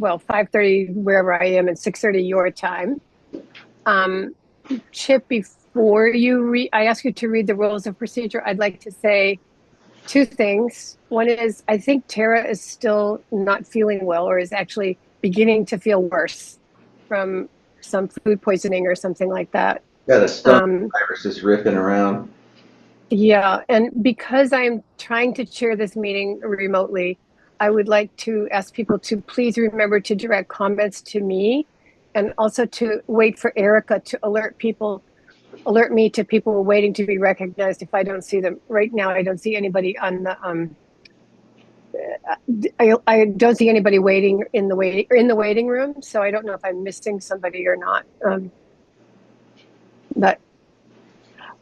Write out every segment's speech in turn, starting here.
5:30 wherever I am and 6:30 your time. Chip, before you I ask you to read the rules of procedure, I'd like to say two things. One is, I think Tara is still not feeling well, or is actually beginning to feel worse from some food poisoning or something like that. Yeah, the stomach virus is ripping around. Yeah, and because I'm trying to chair this meeting remotely, I would like to ask people to please remember to direct comments to me, and also to wait for Erica to alert me to people waiting to be recognized if I don't see them. Right now, I don't see anybody on the I don't see anybody waiting in the waiting room, so I don't know if I'm missing somebody or not. But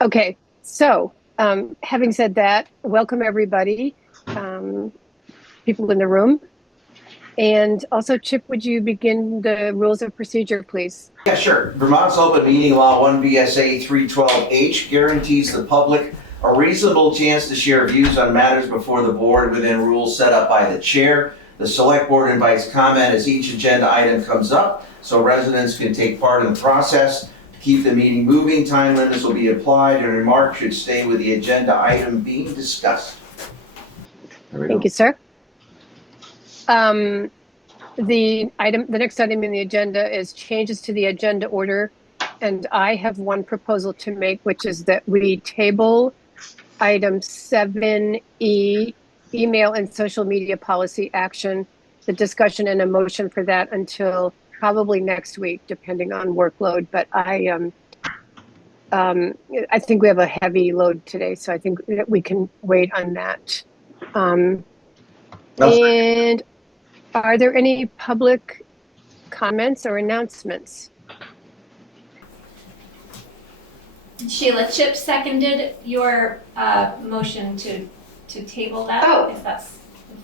okay, so having said that, welcome everybody, people in the room. And also, Chip, would you begin the rules of procedure, please? Yeah, sure. Vermont's Open Meeting Law 1 V.S.A 312H guarantees the public a reasonable chance to share views on matters before the board within rules set up by the chair. The select board invites comment as each agenda item comes up, so residents can take part in the process. To keep the meeting moving, time limits will be applied, and remarks should stay with the agenda item being discussed. Thank you, sir. The next item in the agenda is changes to the agenda order, and I have one proposal to make, which is that we table item 7E, email and social media policy action, the discussion and a motion for that until probably next week, depending on workload. But I think we have a heavy load today, so I think that we can wait on that. And are there any public comments or announcements? Sheila, Chip seconded your motion to table that. Oh. If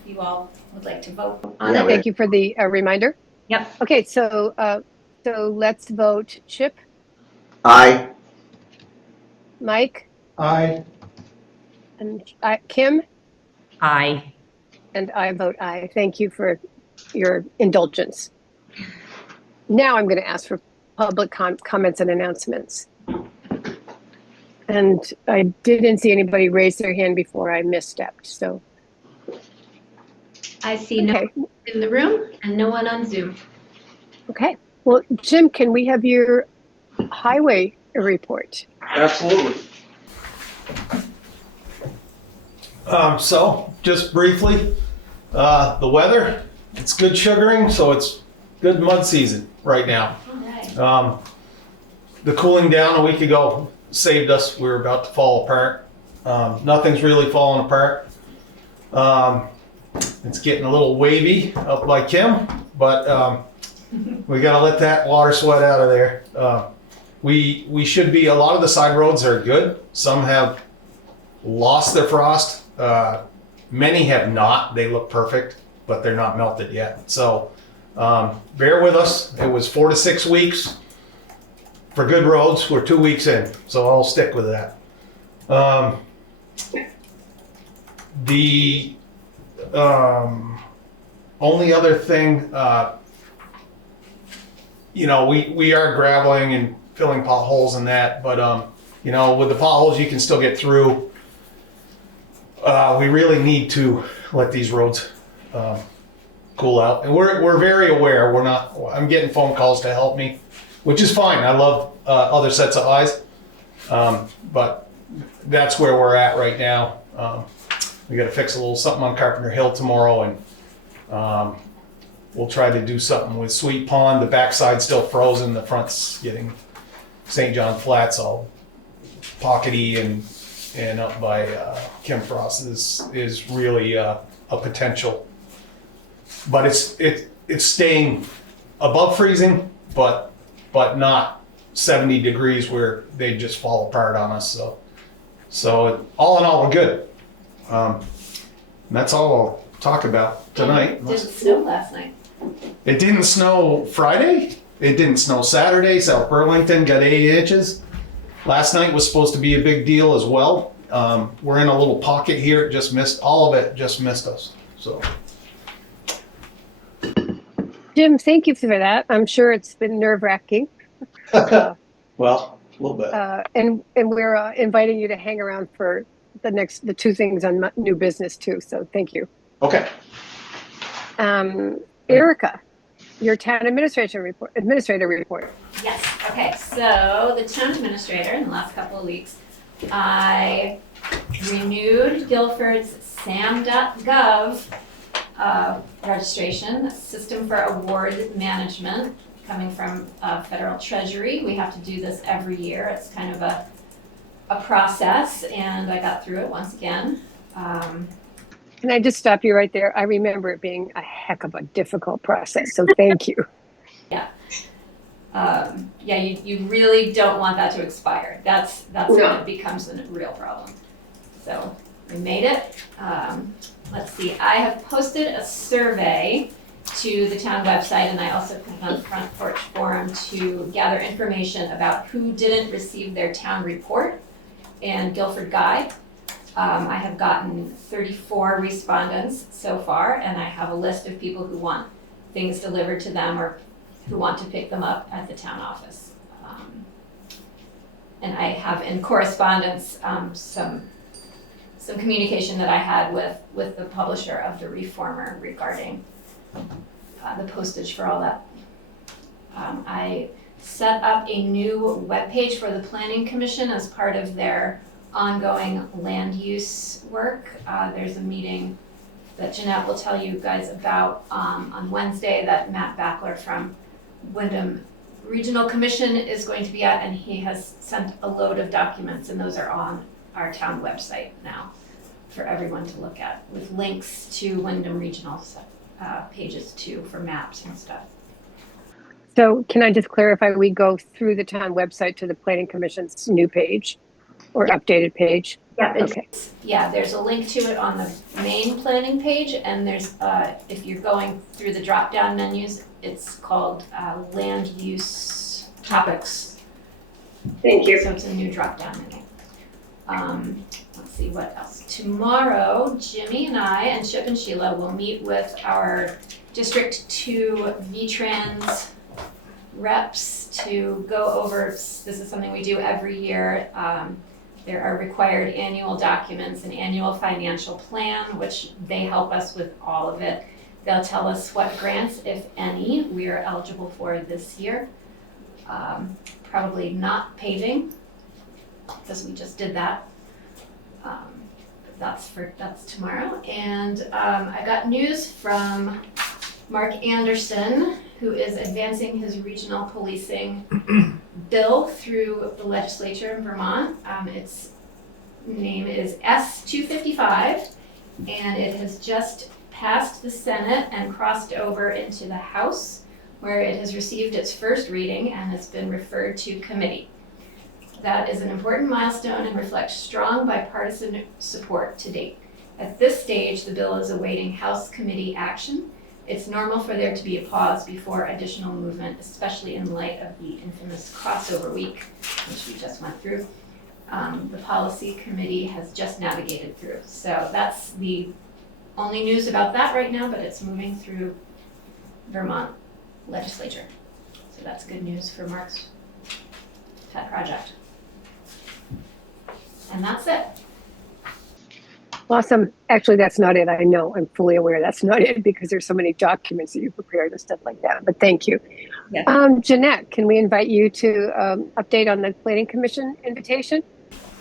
you all would like to vote on it. it. Thank you for the reminder. Yep. Okay, so let's vote. Chip? Aye. Mike? Aye. And Kim? Aye. And I vote aye. Thank you for your indulgence. Now I'm going to ask for public comments and announcements. And I didn't see anybody raise their hand before I misstepped, so. I see no one in the room and no one on Zoom. Okay. Well, Jim, can we have your highway report? Absolutely. So just briefly, the weather, it's good sugaring, so it's good mud season right now. Okay. The cooling down a week ago saved us. We were about to fall apart. Nothing's really falling apart. It's getting a little wavy up by Kim, but we gotta let that water sweat out of there. We should be, a lot of the side roads are good. Some have lost their frost. Many have not. They look perfect, but they're not melted yet. So bear with us. It was 4 to 6 weeks for good roads. We're 2 weeks in, so I'll stick with that. The only other thing, we are graveling and filling potholes and that, but with the potholes you can still get through. We really need to let these roads cool out, and we're very aware. I'm getting phone calls to help me, which is fine. I love other sets of eyes, but that's where we're at right now. We got to fix a little something on Carpenter Hill tomorrow, and we'll try to do something with Sweet Pond. The backside's still frozen. The front's getting St. John Flats all pockety, and up by Kim Frost is really a potential. But it's staying above freezing, but not 70 degrees where they just fall apart on us. So all in all, we're good. That's all I'll talk about tonight. It didn't snow last night. It didn't snow Friday. It didn't snow Saturday. South Burlington got 8 inches. Last night was supposed to be a big deal as well. We're in a little pocket here. It just missed, all of it just missed us. So. Jim, thank you for that. I'm sure it's been nerve-wracking. Well, a little bit. And we're inviting you to hang around for the two things on new business too. So thank you. Okay. Erica, your town administrator report. Yes, okay, so the town administrator in the last couple of weeks, I renewed Guilford's SAM.gov registration, system for award management, coming from federal treasury. We have to do this every year. It's kind of a process, and I got through it once again. Can I just stop you right there? I remember it being a heck of a difficult process, so thank you. Yeah, you really don't want that to expire. That's when it becomes a real problem. So we made it. Let's see, I have posted a survey to the town website, and I also put it on Front Porch Forum to gather information about who didn't receive their town report and Guilford Guide. I have gotten 34 respondents so far, and I have a list of people who want things delivered to them or who want to pick them up at the town office. And I have in correspondence some communication that I had with the publisher of the Reformer regarding the postage for all that. I set up a new webpage for the Planning Commission as part of their ongoing land use work. There's a meeting that Jeanette will tell you guys about on Wednesday that Matt Backler from Wyndham Regional Commission is going to be at, and he has sent a load of documents, and those are on our town website now for everyone to look at, with links to Wyndham Regional pages too for maps and stuff. So can I just clarify, we go through the town website to the Planning Commission's new page or updated page? Yeah, Okay. Yeah, there's a link to it on the main planning page, and there's, if you're going through the drop-down menus, it's called land use topics. Thank you. So it's a new drop-down menu. Let's see, what else? Tomorrow, Jimmy and I and Chip and Sheila will meet with our District 2 V-Trans reps to go over, this is something we do every year. There are required annual documents, an annual financial plan, which they help us with all of it. They'll tell us what grants, if any, we are eligible for this year. Probably not paving, because we just did that. That's tomorrow. And I got news from Mark Anderson, who is advancing his regional policing bill through the legislature in Vermont. Its name is S-255, and it has just passed the Senate and crossed over into the House, where it has received its first reading and has been referred to committee. That is an important milestone and reflects strong bipartisan support to date. At this stage, the bill is awaiting House committee action. It's normal for there to be a pause before additional movement, especially in light of the infamous crossover week, which we just went through. The policy committee has just navigated through. So that's the only news about that right now, but it's moving through Vermont legislature. So that's good news for Mark's pet project. And that's it. Awesome. Actually, that's not it. I know. I'm fully aware that's not it because there's so many documents that you prepared and stuff like that. But thank you. Yes. Jeanette, can we invite you to update on the Planning Commission invitation?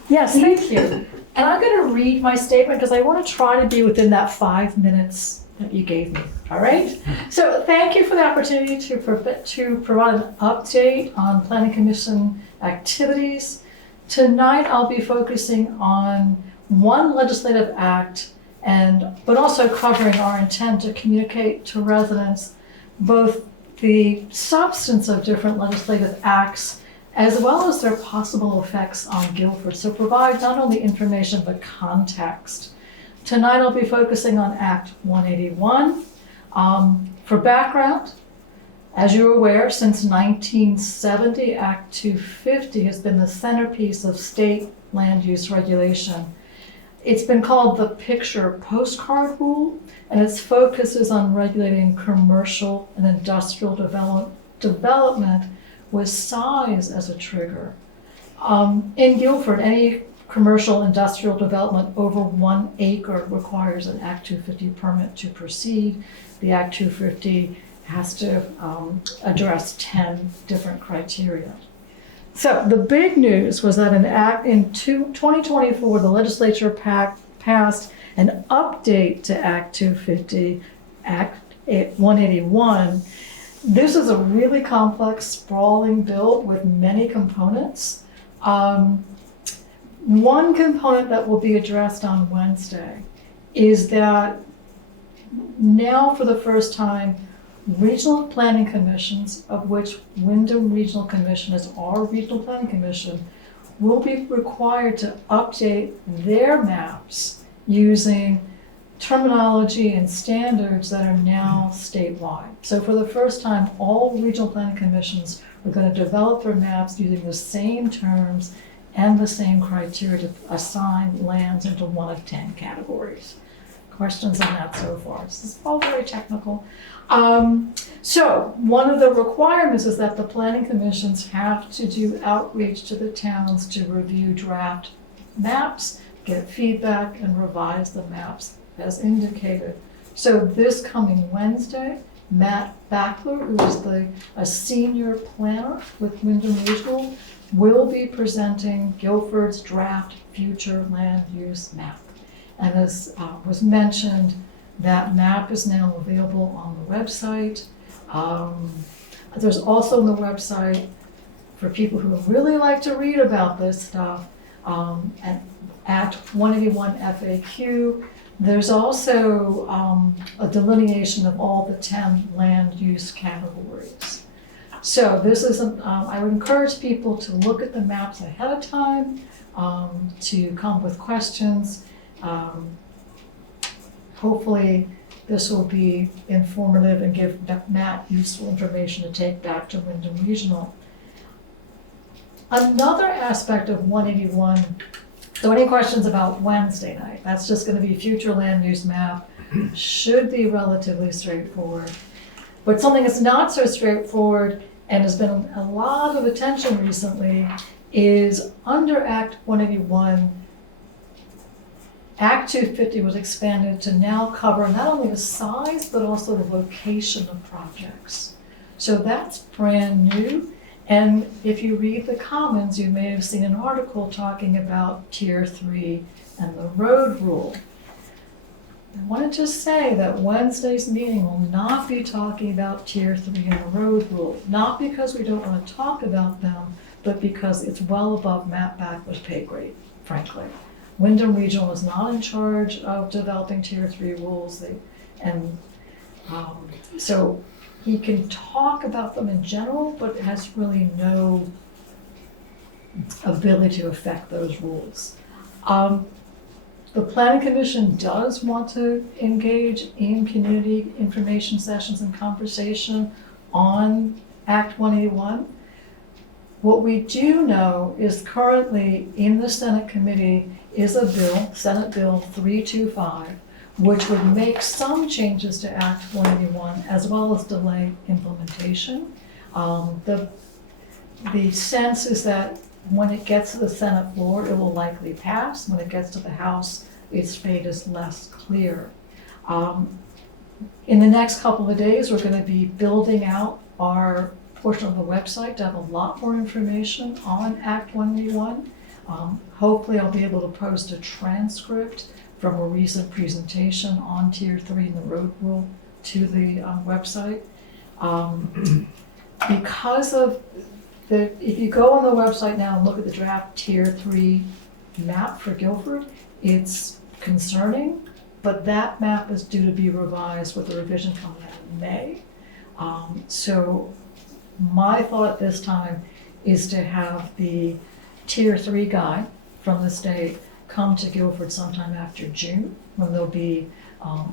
Yes, thank you. And I'm going to read my statement because I want to try to be within that 5 minutes that you gave me. All right? So thank you for the opportunity to provide an update on Planning Commission activities. Tonight I'll be focusing on one legislative act but also covering our intent to communicate to residents both the substance of different legislative acts as well as their possible effects on Guilford. So provide not only information but context. Tonight I'll be focusing on Act 181. For background, as you're aware, since 1970, Act 250 has been the centerpiece of state land use regulation. It's been called the picture postcard rule, and its focus is on regulating commercial and industrial development with size as a trigger. In Guilford, any commercial industrial development over 1 acre requires an Act 250 permit to proceed. The Act 250 has to address 10 different criteria. So the big news was that in 2024, the legislature passed an update to Act 250, Act 181. This is a really complex, sprawling bill with many components. One component that will be addressed on Wednesday is that now for the first time, regional planning commissions, of which Wyndham Regional Commission is our regional planning commission, will be required to update their maps using terminology and standards that are now statewide. So for the first time, all regional planning commissions are going to develop their maps using the same terms and the same criteria to assign lands into one of 10 categories. Questions on that so far? This is all very technical. So one of the requirements is that the planning commissions have to do outreach to the towns to review draft maps, get feedback, and revise the maps as indicated. So this coming Wednesday, Matt Backler, who is a senior planner with Wyndham Regional, will be presenting Guilford's draft future land use map. And as was mentioned, that map is now available on the website. There's also on the website, for people who really like to read about this stuff, at Act 181 FAQ, there's also a delineation of all the 10 land use categories. So this is, I would encourage people to look at the maps ahead of time, to come with questions. Hopefully this will be informative and give Matt useful information to take back to Wyndham Regional. Another aspect of 181, so any questions about Wednesday night? That's just going to be future land use map. Should be relatively straightforward. But something that's not so straightforward and has been a lot of attention recently is under Act 181, Act 250 was expanded to now cover not only the size, but also the location of projects. So that's brand new. And if you read the Commons, you may have seen an article talking about Tier 3 and the road rule. I wanted to say that Wednesday's meeting will not be talking about Tier 3 and the road rule, not because we don't want to talk about them, but because it's well above Matt Backler's pay grade, frankly. Wyndham Regional is not in charge of developing Tier 3 rules, so he can talk about them in general, but has really no ability to affect those rules. The Planning Commission does want to engage in community information sessions and conversation on Act 181. What we do know is currently in the Senate committee is a bill, Senate Bill 325, which would make some changes to Act 181 as well as delay implementation. The sense is that when it gets to the Senate floor, it will likely pass. When it gets to the House, its fate is less clear. In the next couple of days, we're going to be building out our portion of the website to have a lot more information on Act 181. Hopefully I'll be able to post a transcript from a recent presentation on Tier 3 and the road rule to the website. Because of if you go on the website now and look at the draft Tier 3 map for Guilford, it's concerning, but that map is due to be revised with a revision coming out in May. So my thought at this time is to have the Tier 3 guy from the state come to Guilford sometime after June, when there'll be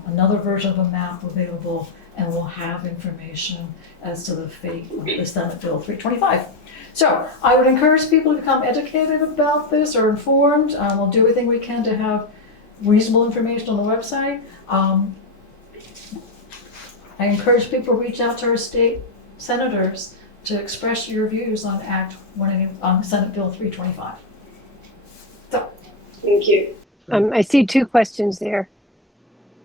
another version of a map available, and we'll have information as to the fate of the Senate Bill 325. So I would encourage people to become educated about this or informed. We'll do everything we can to have reasonable information on the website. I encourage people to reach out to our state senators to express your views on on Senate Bill 325. Thank you. I see two questions there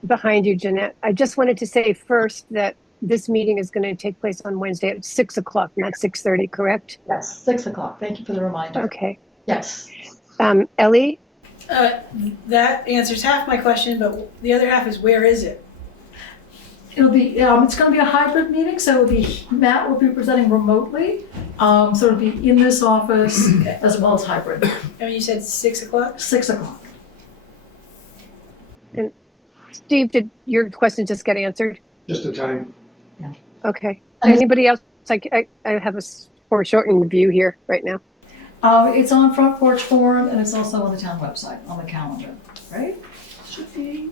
behind you, Jeanette. I just wanted to say first that this meeting is going to take place on Wednesday at 6 o'clock, not 6:30, correct? Yes, 6 o'clock. Thank you for the reminder. Okay. Yes. Ellie? That answers half my question, but the other half is where is it? It'll be, it's going to be a hybrid meeting, so Matt will be presenting remotely. So it'll be in this office as well as hybrid. I mean, you said 6 o'clock? 6 o'clock. Steve, did your question just get answered? Just a time. Okay. Anybody else? I have a foreshortened view here right now. It's on Front Porch Forum, and it's also on the town website, on the calendar, right? Should be.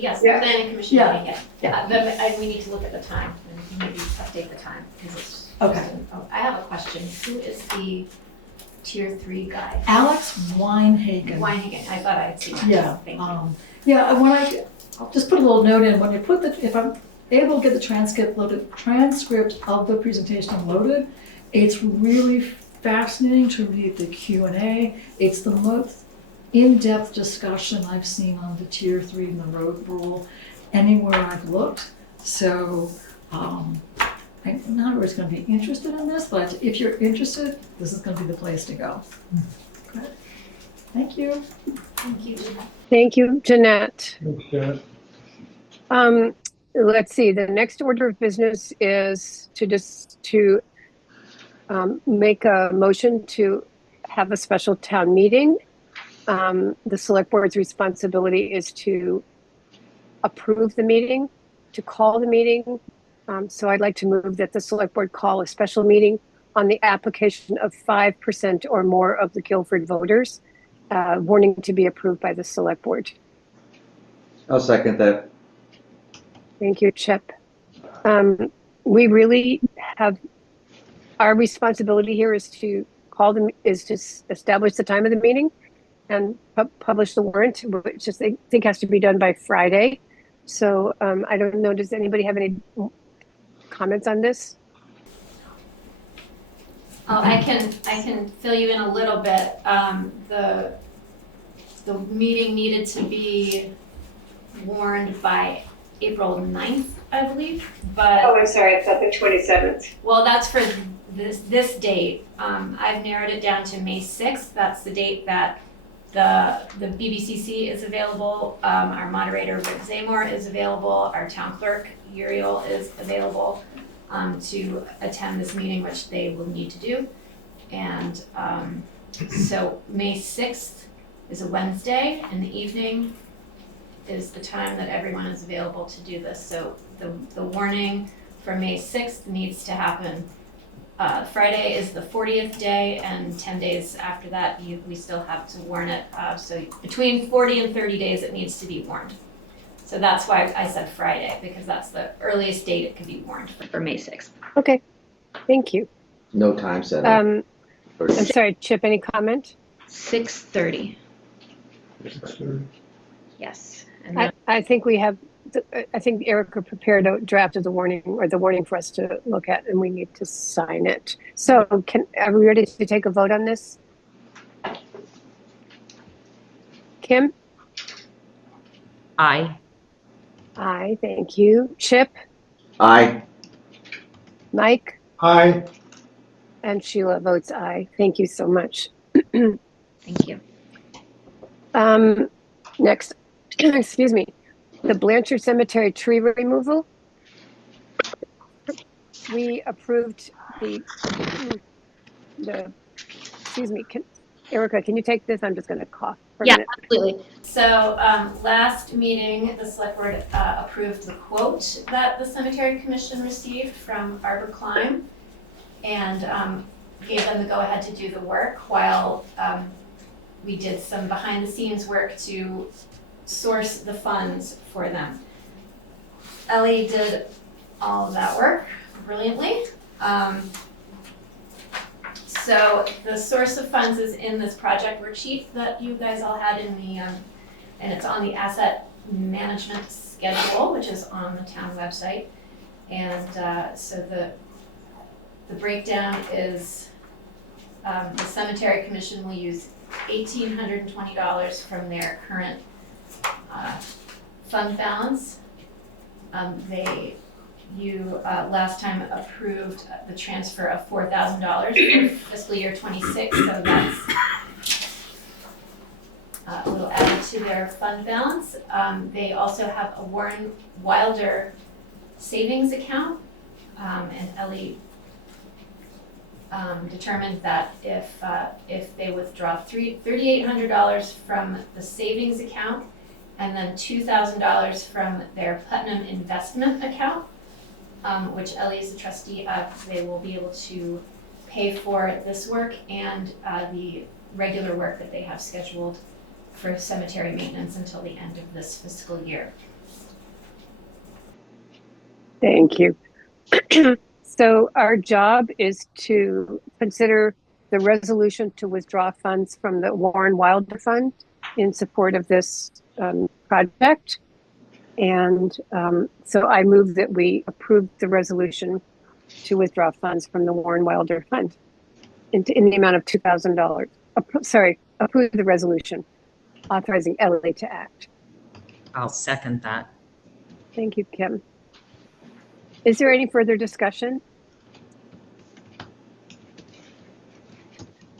Yes, Yeah. the planning commission Yeah. meeting, yeah. We need to look at the time, and maybe update the time, because it's. Okay. Oh, I have a question. Who is the tier 3 guy? Alex Weinhagen. Weinhagen, I thought I had seen that. Yeah. Thank you. I'll just put a little note in, if I'm able to get the transcript of the presentation loaded, it's really fascinating to read the Q&A. It's the most in-depth discussion I've seen on the tier 3 and the road rule anywhere I've looked. So I'm not always going to be interested in this, but if you're interested, this is going to be the place to go. Okay. Thank you. Thank you, Jeanette. Thank you, Jeanette. Okay. Let's see, the next order of business is to make a motion to have a special town meeting. The select board's responsibility is to approve the meeting, to call the meeting. So I'd like to move that the select board call a special meeting on the application of 5% or more of the Guilford voters, warning to be approved by the select board. I'll second that. Thank you, Chip. We really have, our responsibility here is to establish the time of the meeting and publish the warrant, which I think has to be done by Friday. So I don't know, does anybody have any comments on this? Oh, I can fill you in a little bit. The meeting needed to be warned by April 9th, I believe, but. Oh, I'm sorry, it's at the 27th. Well, that's for this date. I've narrowed it down to May 6th. That's the date that the BBCC is available. Our moderator, Rick Zamor, is available. Our town clerk, Uriel, is available to attend this meeting, which they will need to do. And so May 6th is a Wednesday, in the evening is the time that everyone is available to do this. So the warning for May 6th needs to happen. Friday is the 40th day, and 10 days after that, we still have to warn it. So between 40 and 30 days, it needs to be warned. So that's why I said Friday, because that's the earliest date it can be warned for May 6th. Okay, thank you. No time set. I'm sorry, Chip, any comment? 6:30. 6:30. Yes. And I think I think Erica prepared a draft of the warning, or the warning for us to look at, and we need to sign it. So are we ready to take a vote on this? Kim? Aye. Aye, thank you. Chip? Aye. Mike? Aye. And Sheila votes aye. Thank you so much. thank you. Next, excuse me, the Blanchard Cemetery Tree Removal. We approved excuse me, Erica, can you take this? I'm just going to cough for a minute. Absolutely. So last meeting, the select board approved the quote that the cemetery commission received from Arbor Climb, and gave them the go-ahead to do the work while we did some behind-the-scenes work to source the funds for them. Ellie did all of that work brilliantly. So the source of funds is in this project worksheet that you guys all had in and it's on the asset management schedule, which is on the town website. And so the breakdown is the cemetery commission will use $1,820 from their current fund balance. You last time approved the transfer of $4,000 for fiscal year 26, so that's a little added to their fund balance. They also have a Warren Wilder savings account, and Ellie determined that if they withdraw $3,800 from the savings account and then $2,000 from their Putnam investment account, which Ellie is the trustee of, they will be able to pay for this work and the regular work that they have scheduled for cemetery maintenance until the end of this fiscal year. Thank you. So our job is to consider the resolution to withdraw funds from the Warren Wilder Fund in support of this project. And so I move that we approve the resolution to withdraw funds from the Warren Wilder Fund in the amount of $2,000. Approve the resolution authorizing Ellie to act. I'll second that. Thank you, Kim. Is there any further discussion?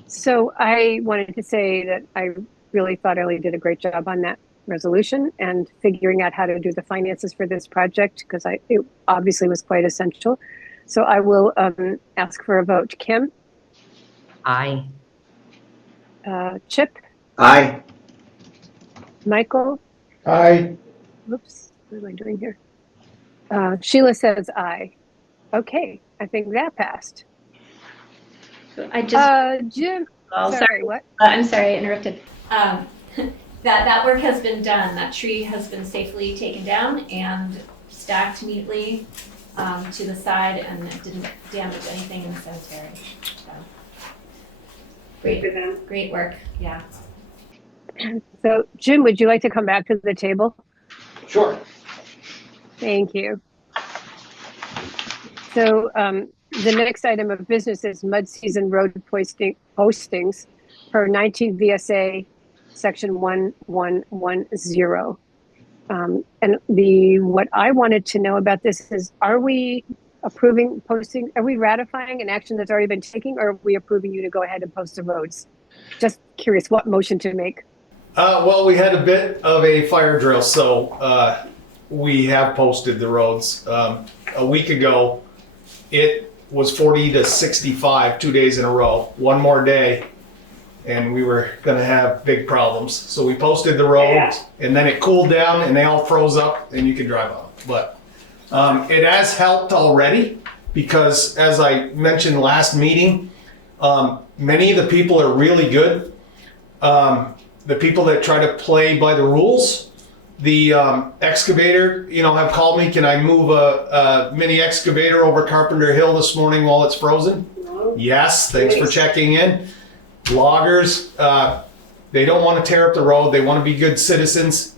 So I wanted to say that I really thought Ellie did a great job on that resolution and figuring out how to do the finances for this project, because it obviously was quite essential. So I will ask for a vote. Kim? Aye. Chip? Aye. Michael? Aye. Whoops, what am I doing here? Sheila says aye. Okay, I think that passed. I just, Jim? oh, Sorry, what? I'm sorry, I interrupted. That work has been done. That tree has been safely taken down and stacked neatly to the side, and it didn't damage anything in the cemetery. So, great work. Yeah. So Jim, would you like to come back to the table? Sure. Thank you. So the next item of business is mud season road postings per 19 V.S.A. section 1110. And what I wanted to know about this is, are we approving posting? Are we ratifying an action that's already been taken, or are we approving you to go ahead and post the roads? Just curious what motion to make. Well, we had a bit of a fire drill, so we have posted the roads. A week ago, it was 40 to 65 2 days in a row. One more day, and we were gonna have big problems. So we posted the roads, and then it cooled down, and they all froze up, and you can drive on. But it has helped already, because as I mentioned last meeting, many of the people are really good. The people that try to play by the rules, the excavator, have called me, can I move a mini excavator over Carpenter Hill this morning while it's frozen? Yes, thanks for checking in. Loggers, they don't want to tear up the road. They want to be good citizens,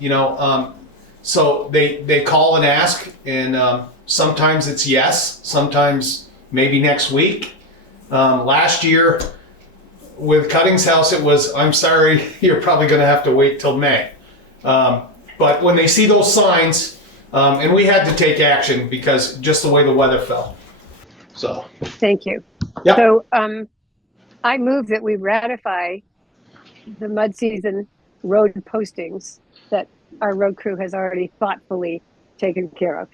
so they call and ask, and sometimes it's yes, sometimes maybe next week. Last year with Cutting's house, it was, I'm sorry, you're probably going to have to wait till May. But when they see those signs, and we had to take action because just the way the weather fell. So. Thank you. Yep. So I move that we ratify the mud season road postings that our road crew has already thoughtfully taken care of.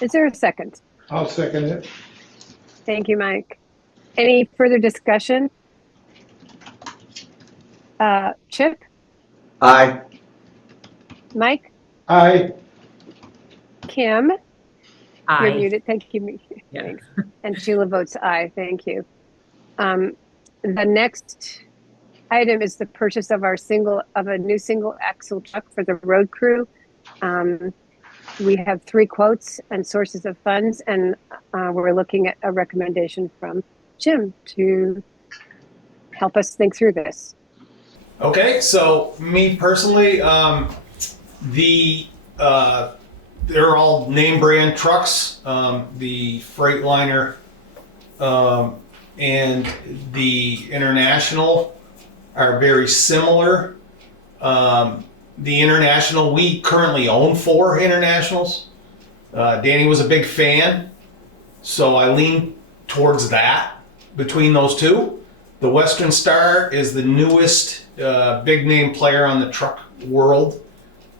Is there a second? I'll second it. Thank you, Mike. Any further discussion? Chip? Aye. Mike? Aye. Kim? You're Aye. muted. Thank you. Yeah. Thanks. And Sheila votes aye. Thank you. The next item is the purchase of a new single axle truck for the road crew. We have 3 quotes and sources of funds, and we're looking at a recommendation from Jim to help us think through this. Okay, so me personally, they're all name brand trucks. The Freightliner and the International are very similar. The International, we currently own 4 Internationals. Danny was a big fan, so I lean towards that between those two. The Western Star is the newest big name player on the truck world.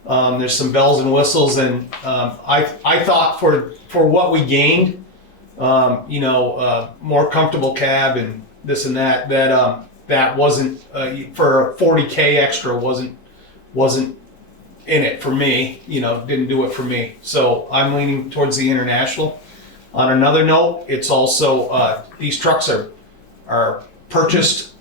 There's some bells and whistles, and I thought for what we gained, more comfortable cab and this and that, that wasn't for a 40K extra wasn't in it for me. Didn't do it for me. So I'm leaning towards the International. On another note, it's also these trucks are purchased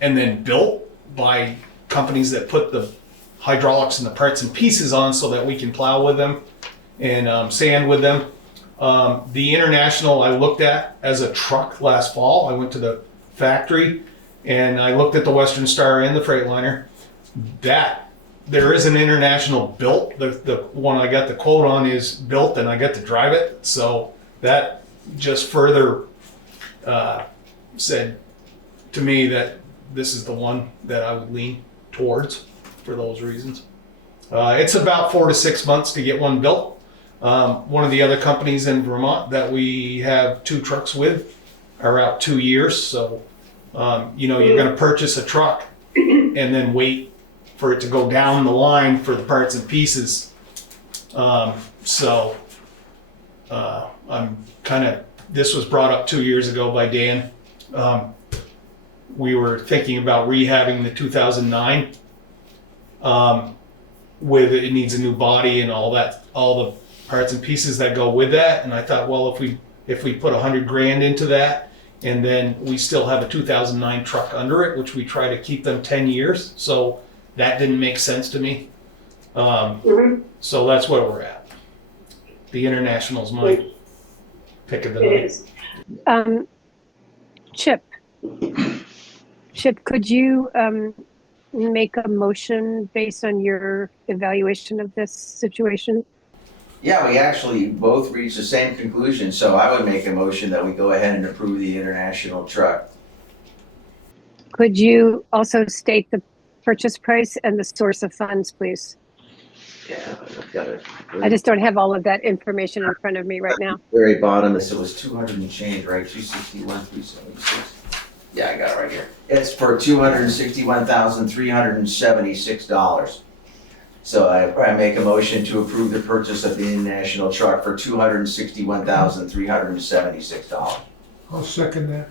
and then built by companies that put the hydraulics and the parts and pieces on so that we can plow with them and sand with them. The International I looked at as a truck last fall. I went to the factory and I looked at the Western Star and the Freightliner. There is an International built. The one I got the quote on is built and I got to drive it. So that just further said to me that this is the one that I would lean towards for those reasons. It's about 4 to 6 months to get one built. One of the other companies in Vermont that we have 2 trucks with are out 2 years. So, you're going to purchase a truck and then wait for it to go down the line for the parts and pieces. This was brought up 2 years ago by Dan. We were thinking about rehabbing the 2009 with it needs a new body and all the parts and pieces that go with that. And I thought, well, if we put $100,000 into that, and then we still have a 2009 truck under it, which we try to keep them 10 years. So that didn't make sense to me. So that's where we're at. The International's my pick of the night. Chip, could you make a motion based on your evaluation of this situation? Yeah, we actually both reached the same conclusion, so I would make a motion that we go ahead and approve the International truck. Could you also state the purchase price and the source of funds, please? Yeah, I've got it. I just don't have all of that information in front of me right now. Very bottom. So it was 200 and change, right? 261, 376. Yeah, I got it right here. It's for $261,376. So I make a motion to approve the purchase of the International truck for $261,376. I'll second that.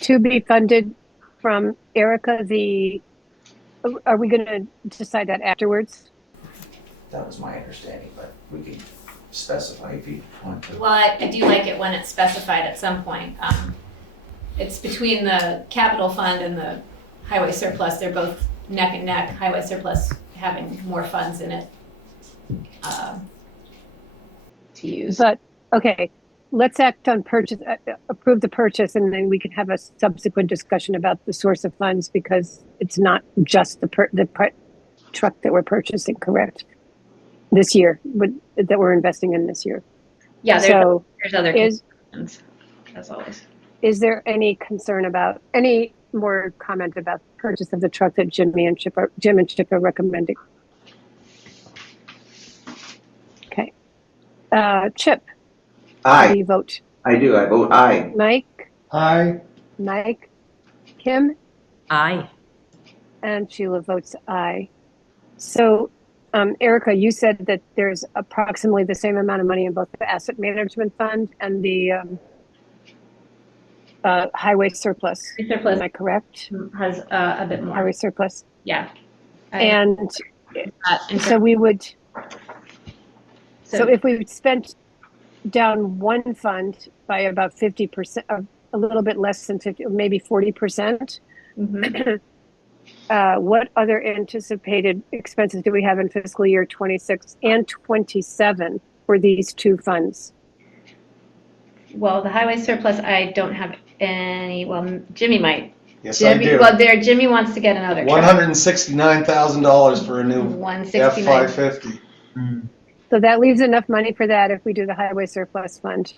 To be funded from Erica, are we going to decide that afterwards? That was my understanding, but we can specify if you want to. Well, I do like it when it's specified at some point. It's between the capital fund and the highway surplus. They're both neck and neck. Highway surplus having more funds in it to use. But, okay, let's act on approve the purchase, and then we can have a subsequent discussion about the source of funds, because it's not just the truck that we're purchasing, correct? This year, that we're investing in this year. Yeah, So there's other concerns, as always. is there any concern about, any more comment about the purchase of the truck that Jim and Chip are recommending? Okay. Chip, how do Aye. you vote? I do. I vote aye. Mike? Aye. Mike? Kim? Aye. And Sheila votes aye. So, Erica, you said that there's approximately the same amount of money in both the asset management fund and the highway surplus. Surplus Am I correct? has a bit more. Highway surplus. Yeah. And so we would, so if we spent down one fund by about 50%, a little bit less than 50, maybe 40%, what other anticipated expenses do we have in fiscal year 26 and 27 for these two funds? Well, the highway surplus, I don't have any, well, Jimmy might Yes, I Jimmy, do. well, there, Jimmy wants to get another truck. $169,000 for a new 169. F-550. So that leaves enough money for that if we do the highway surplus fund.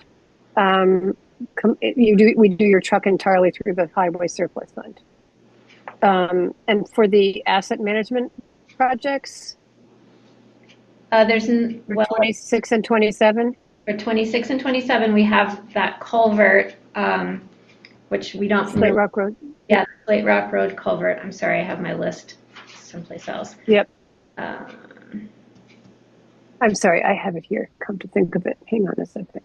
We do your truck entirely through the highway surplus fund. And for the asset management projects, There's, for 26 and 27, for 26 and 27, we have that culvert, which we don't. Slate Rock Road. Yeah, Slate Rock Road culvert. I'm sorry, I have my list someplace else. Yep. Um, I'm sorry, I have it here. Come to think of it. Hang on a second.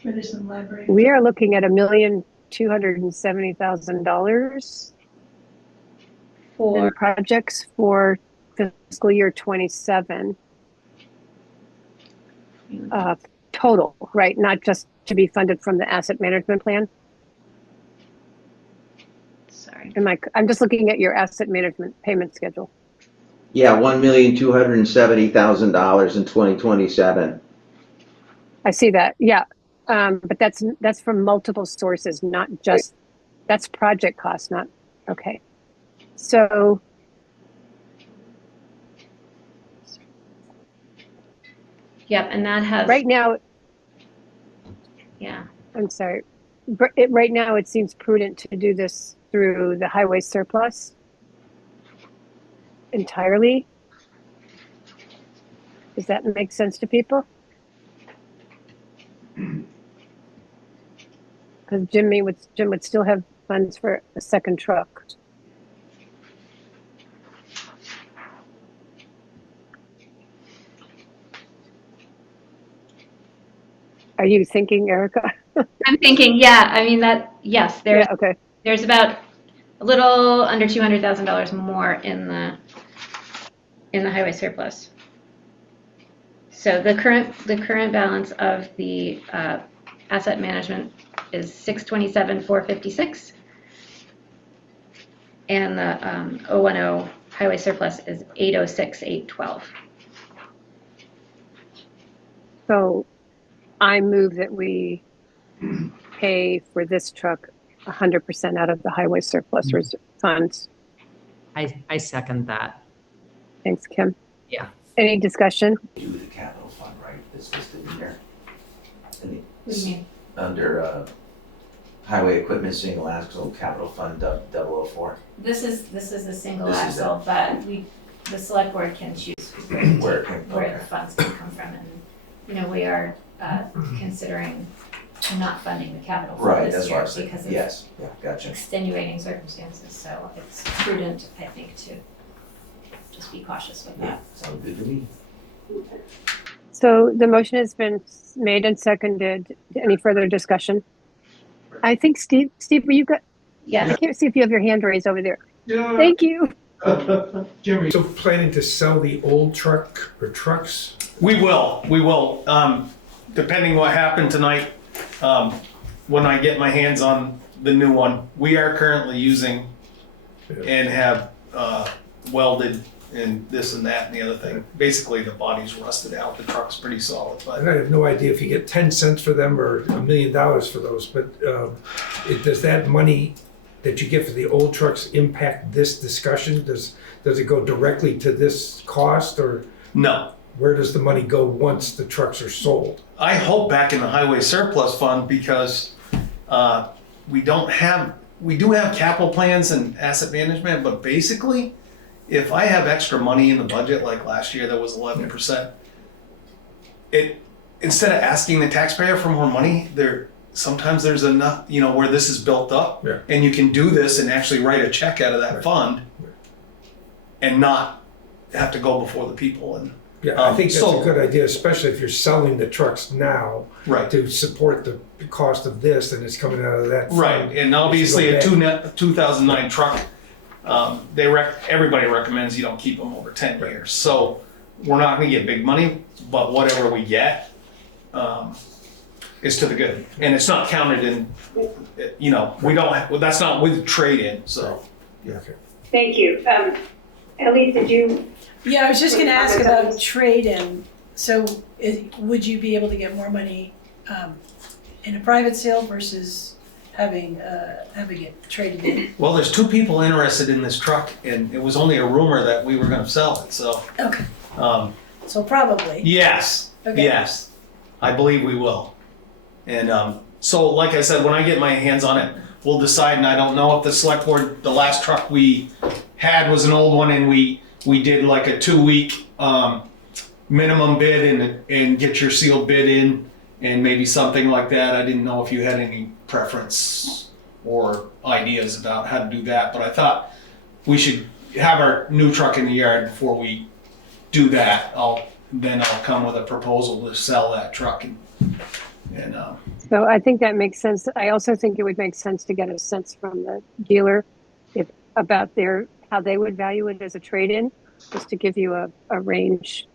Tradition library. We are looking at $1,270,000 for in projects for fiscal year 27. Total, right? Not just to be funded from the asset management plan. sorry. I'm just looking at your asset management payment schedule. Yeah, $1,270,000 in 2027. I see that. Yeah. But that's from multiple sources, not just, that's project cost, not, okay. So, Yep, and that has, right now, yeah. I'm sorry. Right now, it seems prudent to do this through the highway surplus entirely. Does that make sense to people? Because Jim would still have funds for a second truck. Are you thinking, Erica? I'm thinking, yeah, I mean yes, there's, Yeah, okay. there's about a little under $200,000 more in the highway surplus. So the current balance of the asset management is $627,456, and the 010 highway surplus is $806,812. So I move that we pay for this truck 100% out of the highway surplus funds. I second that. Thanks, Kim. Yeah. Any discussion? Do the capital fund, right? This listed in here. And What do you mean? under highway equipment single axle capital fund 004. This is a single This is axle, but the select board can choose Where it can- where okay. the funds can come from, and, we are considering not funding the capital fund Right, this that's what I year was thinking. because of Yes, yeah, gotcha. extenuating circumstances, so it's prudent, I think, to just be cautious with Yeah, that. sounds good to me. So the motion has been made and seconded. Any further discussion? I think Steve, were you got? Yes. I can't see if you have your hand raised over there. Yeah. Thank you. Jimmy. So planning to sell the old truck or trucks? We will. Depending what happened tonight, when I get my hands on the new one, we are currently using and have welded and this and that and the other thing. Basically, the body's rusted out. The truck's pretty solid, but And I have no idea if you get 10 cents for them or $1 million for those, but does that money that you get for the old trucks impact this discussion? Does it go directly to this cost, or no. where does the money go once the trucks are sold? I hope back in the highway surplus fund because we do have capital plans and asset management, but basically, if I have extra money in the budget, like last year that was 11%, instead of asking the taxpayer for more money, sometimes there's enough, where this is built up, Yeah. and you can do this and actually write a check out of that Right. fund and not have to go before the people and. Yeah, I think that's So- a good idea, especially if you're selling the trucks now Right. to support the cost of this, and it's coming out of that fund. Right, and obviously a 2009 truck, everybody recommends you don't keep them over 10 years. So we're not gonna get big money, but whatever we get is to the good. And it's not counted in, we don't, that's not with trade-in, so. Okay. Thank you. Ellie, did you? Yeah, I was just gonna ask about trade-in. So would you be able to get more money in a private sale versus having it traded in? Well, there's two people interested in this truck, and it was only a rumor that we were gonna sell it, so. Okay, So probably. yes, Okay. yes, I believe we will. And so, like I said, when I get my hands on it, we'll decide, and I don't know if the select board, the last truck we had was an old one, and we did like a 2-week minimum bid and get your sealed bid in, and maybe something like that. I didn't know if you had any preference or ideas about how to do that, but I thought we should have our new truck in the yard before we do that. I'll come with a proposal to sell that truck and So I think that makes sense. I also think it would make sense to get a sense from the dealer about how they would value it as a trade-in, just to give you a range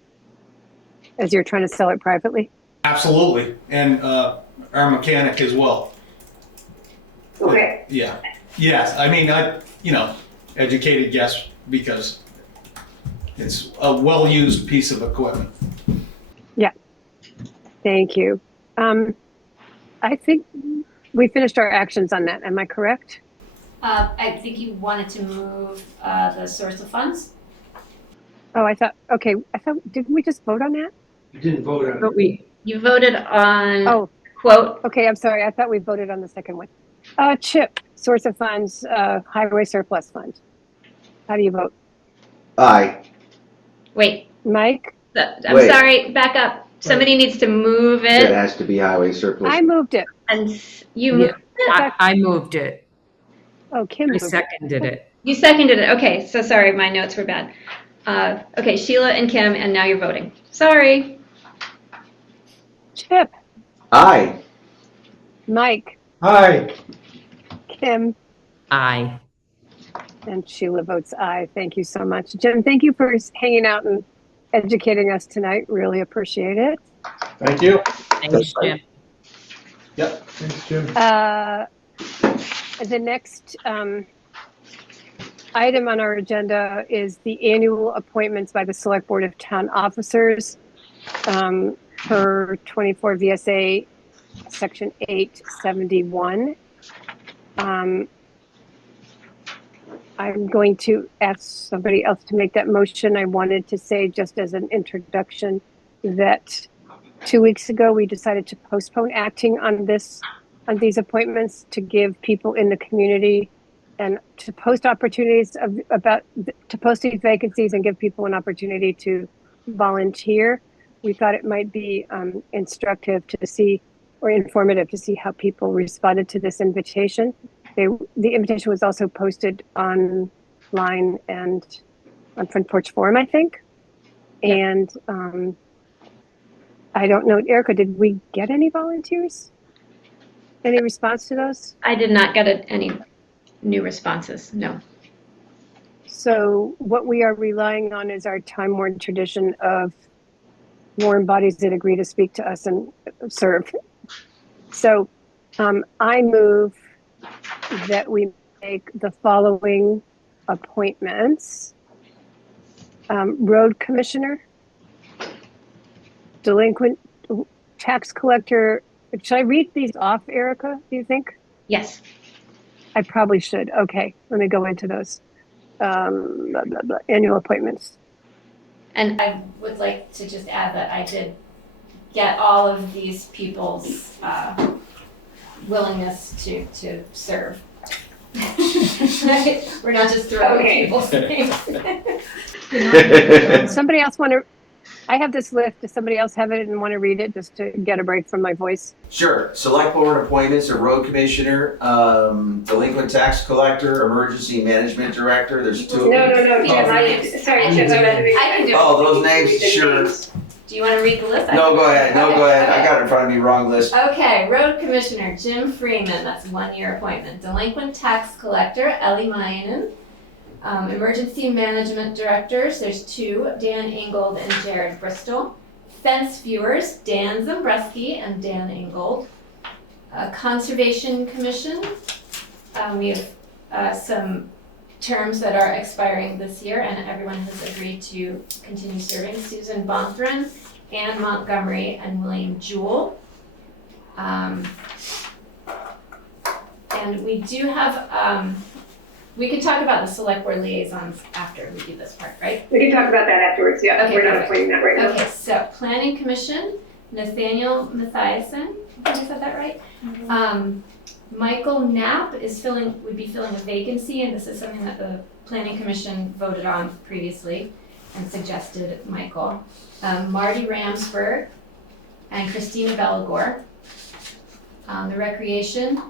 as you're trying to sell it privately. absolutely, and our mechanic as well. Okay. Yeah. Yes. I mean, educated guess because it's a well-used piece of equipment. Yeah. Thank you. I think we finished our actions on that. Am I correct? I think you wanted to move the source of funds. Oh, didn't we just vote on that? You didn't vote on it. You voted on Oh, quote. okay. I'm sorry. I thought we voted on the second one. CHIP, source of funds, highway surplus fund. How do you vote? Aye. Wait, Mike? I'm Wait. sorry, back up. Somebody needs to move It it, has to be highway surplus. I moved it. and you moved it. I moved it. Oh, Kim I moved it. seconded it. You seconded it. Okay, so sorry, my notes were bad. Okay, Sheila and Kim, and now you're voting. Sorry. CHIP, Aye. Mike, Aye. Kim, Aye. and Sheila votes aye. Thank you so much. Jim, thank you for hanging out and educating us tonight. Really appreciate it. Thank you. Thanks, Jim. Yep. Thanks, Jim. The next item on our agenda is the annual appointments by the Select Board of Town Officers per 24 V.S.A. Section 871. I'm going to ask somebody else to make that motion. I wanted to say, just as an introduction, that 2 weeks ago we decided to postpone acting on these appointments to give people in the community and to post opportunities to post these vacancies and give people an opportunity to volunteer. We thought it might be instructive to see, or informative to see, how people responded to this invitation. The invitation was also posted online and on Front Porch Forum, I think. And I don't know, Erica, did we get any volunteers? Any response to those? I did not get any new responses, no. So what we are relying on is our time-worn tradition of warm bodies that agree to speak to us and serve. So I move that we make the following appointments. Road Commissioner, Delinquent Tax Collector. Should I read these off, Erica, do you think? Yes. I probably should. Okay, let me go into those. Annual appointments. And I would like to just add that I did get all of these people's willingness to serve. We're not just throwing people's names. Somebody else want to? I have this list. Does somebody else have it and want to read it just to get a break from my voice? Sure. Select board appointments, a road commissioner, delinquent tax collector, emergency management director. There's two. No, Jim. Sorry, Jim. I can do it. Oh, those names, sure. Do you want to read the list? No, go ahead. No, go ahead. I got it in front of me. Wrong list. Okay, road commissioner, Jim Freeman, that's a 1-year appointment. Delinquent tax collector, Ellie Mainen. Emergency management directors, there's 2, Dan Ingold and Jared Bristol. Fence viewers, Dan Zambreski and Dan Ingold. Conservation commission, we have some terms that are expiring this year, and everyone has agreed to continue serving: Susan Bonthran, Ann Montgomery, and William Jewell. And we do have, we can talk about the select board liaisons after we do this part, right? We can talk about that afterwards, yeah. Okay, We're not perfect. appointing that right now. Okay, so Planning Commission, Nathaniel Mathiasen, did I said that right? Michael Knapp would be filling a vacancy, and this is something that the Planning Commission voted on previously and suggested Michael. Marty Ramsberg and Christina Belagore. The Recreation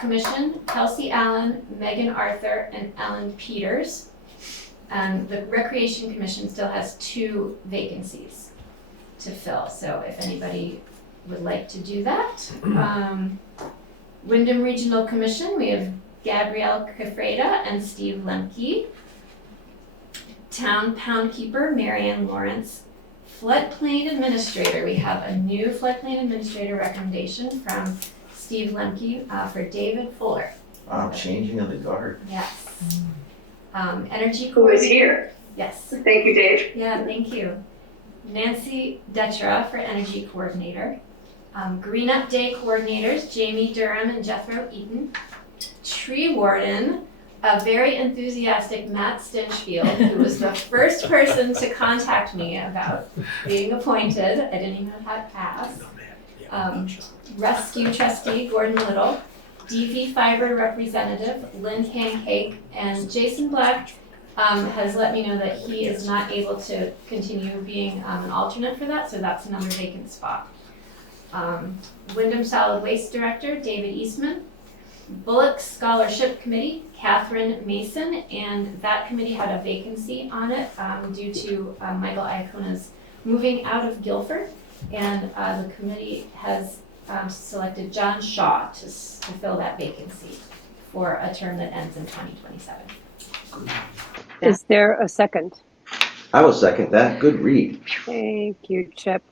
Commission, Kelsey Allen, Megan Arthur, and Ellen Peters. And the Recreation Commission still has 2 vacancies to fill, so if anybody would like to do that. Wyndham Regional Commission, we have Gabrielle Cafreda and Steve Lemke. Town Poundkeeper, Marianne Lawrence. Floodplain Administrator, we have a new Floodplain Administrator recommendation from Steve Lemke for David Fuller. Wow, changing of the guard. Yes. Energy Who is Coordinator. here? Yes. Thank you, Dave. Yeah, thank you. Nancy Detra for Energy Coordinator. Green Up Day Coordinators, Jamie Durham and Jethro Eaton. Tree Warden, a very enthusiastic Matt Stinchfield, who was the first person to contact me about being appointed. I didn't even know how to pass. Rescue Trustee, Gordon Little. DV Fiber Representative, Lynn Pancake, and Jason Black has let me know that he is not able to continue being an alternate for that, so that's another vacant spot. Wyndham Solid Waste Director, David Eastman. Bullock Scholarship Committee, Catherine Mason, and that committee had a vacancy on it due to Michael Iacona's moving out of Guilford, and the committee has selected John Shaw to fill that vacancy for a term that ends in 2027. Is there a second? I will second that. Good read. Thank you, Chip.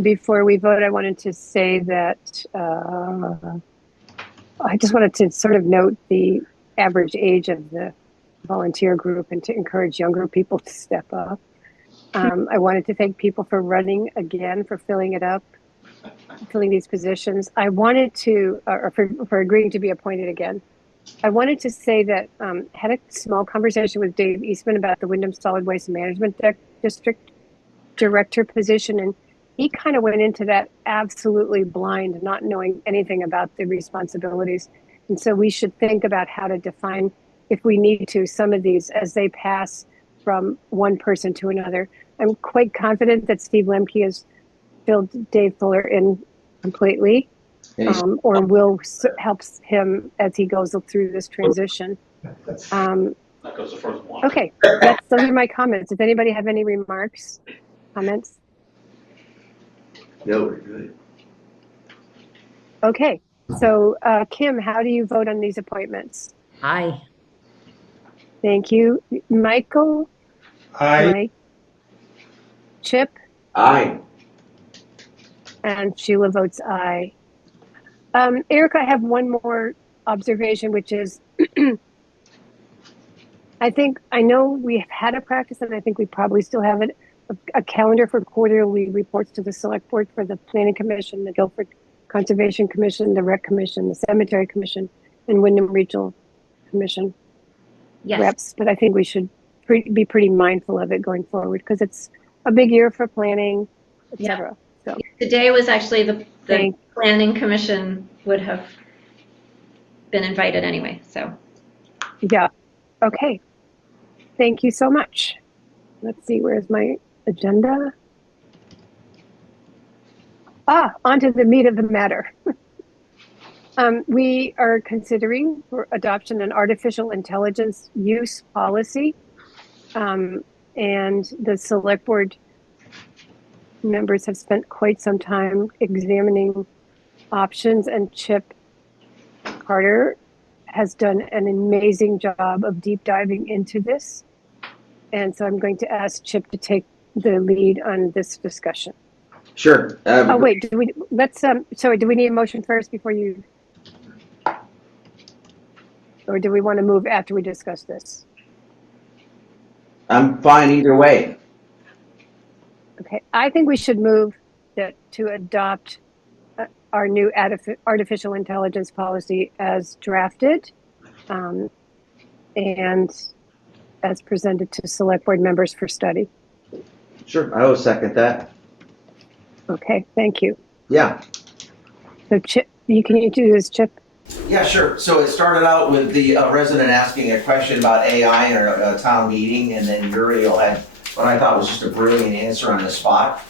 Before we vote, I wanted to say that I just wanted to sort of note the average age of the volunteer group and to encourage younger people to step up. I wanted to thank people for running again, for filling it up, filling these positions. I wanted to, or for agreeing to be appointed again. I wanted to say that had a small conversation with Dave Eastman about the Wyndham Solid Waste Management District Director position, and he kind of went into that absolutely blind, not knowing anything about the responsibilities. And so we should think about how to define, if we need to, some of these as they pass from one person to another. I'm quite confident that Steve Lemke has filled Dave Fuller in completely, or will help him as he goes through this transition. That goes the first one. Okay, those are my comments. Does anybody have any remarks, comments? No, we're good. Okay, so Kim, how do you vote on these appointments? Aye. Thank you. Michael? Aye. Mike? Chip? Aye. And Sheila votes aye. Erica, I have one more observation, which is I know we've had a practice, and I think we probably still have it, a calendar for quarterly reports to the select board for the Planning Commission, the Guilford Conservation Commission, the Rec Commission, the Cemetery Commission, and Wyndham Regional Commission reps. But I think we should be pretty mindful of it going forward because it's a big year for planning, etc. So today was actually the Planning Commission would have been invited anyway. So yeah, okay. Thank you so much. Let's see, where's my agenda? Onto the meat of the matter. We are considering for adoption an artificial intelligence use policy, and the select board members have spent quite some time examining options, and Chip Carter has done an amazing job of deep diving into this. And so I'm going to ask Chip to take the lead on this discussion. Sure. Wait, do we need a motion first before you? Or do we want to move after we discuss this? I'm fine either way. Okay, I think we should move that to adopt our new artificial intelligence policy as drafted, and as presented to select board members for study. Sure, I will second that. Okay, thank you. Yeah. So Chip, you do this, Chip? Yeah, sure. So it started out with the resident asking a question about AI in a town meeting, and then Uriel had what I thought was just a brilliant answer on the spot.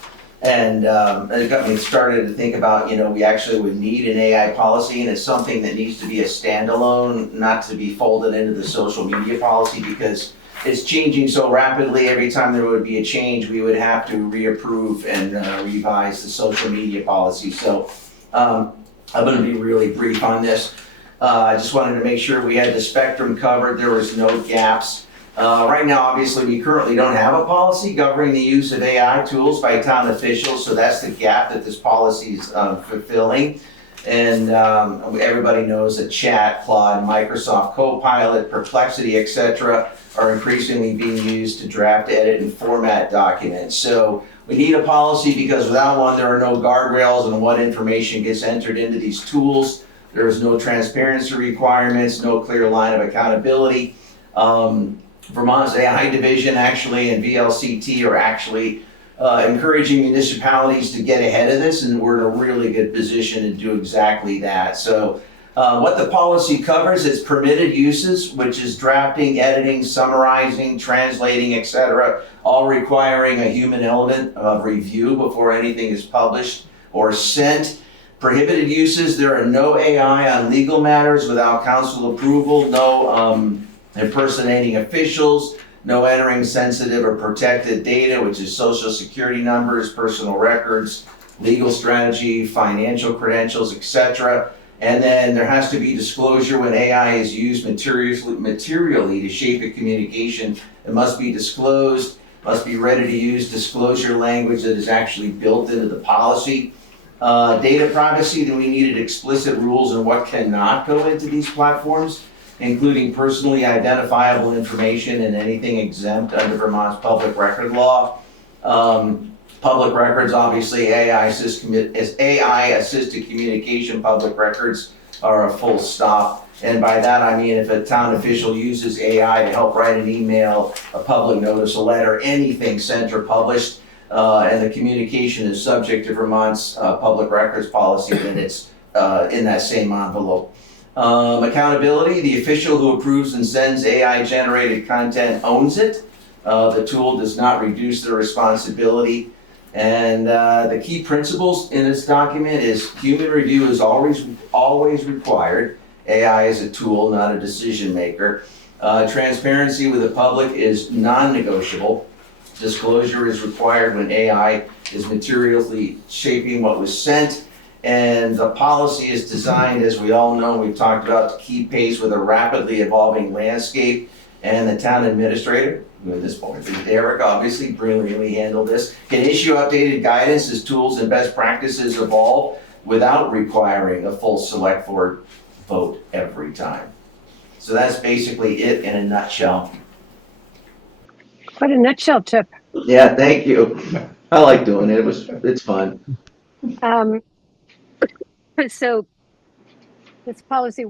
And it got me started to think about, we actually would need an AI policy, and it's something that needs to be a standalone, not to be folded into the social media policy, because it's changing so rapidly. Every time there would be a change, we would have to reapprove and revise the social media policy. So I'm going to be really brief on this. I just wanted to make sure we had the spectrum covered. There was no gaps. Right now, obviously, we currently don't have a policy governing the use of AI tools by town officials, so that's the gap that this policy is fulfilling. And everybody knows that Chat, Claude, Microsoft Copilot, Perplexity, etc. are increasingly being used to draft, edit, and format documents. So we need a policy because without one, there are no guardrails on what information gets entered into these tools. There is no transparency requirements, no clear line of accountability. Vermont's AI division actually and VLCT are actually encouraging municipalities to get ahead of this, and we're in a really good position to do exactly that. So what the policy covers is permitted uses, which is drafting, editing, summarizing, translating, etc., all requiring a human element of review before anything is published or sent. Prohibited uses, there are no AI on legal matters without council approval, no impersonating officials, no entering sensitive or protected data, which is social security numbers, personal records, legal strategy, financial credentials, etc. And then there has to be disclosure when AI is used materially to shape a communication. It must be disclosed, must be ready to use disclosure language that is actually built into the policy. Data privacy, then we needed explicit rules on what cannot go into these platforms, including personally identifiable information and anything exempt under Vermont's public record law. Public records, obviously, AI-assisted communication public records are a full stop. And by that, I mean if a town official uses AI to help write an email, a public notice, a letter, anything sent or published, and the communication is subject to Vermont's public records policy, then it's in that same envelope. Accountability, the official who approves and sends AI-generated content owns it. The tool does not reduce their responsibility. And the key principles in this document is human review is always required. AI is a tool, not a decision maker. Transparency with the public is non-negotiable. Disclosure is required when AI is materially shaping what was sent. And the policy is designed, as we all know, we've talked about, to keep pace with a rapidly evolving landscape. And the town administrator, who at this point is Derek, obviously brilliantly handled this, can issue updated guidance as tools and best practices evolve without requiring a full select board vote every time. So that's basically it in a nutshell. What a nutshell, Chip. Yeah, thank you. I like doing it. It's fun. So this policy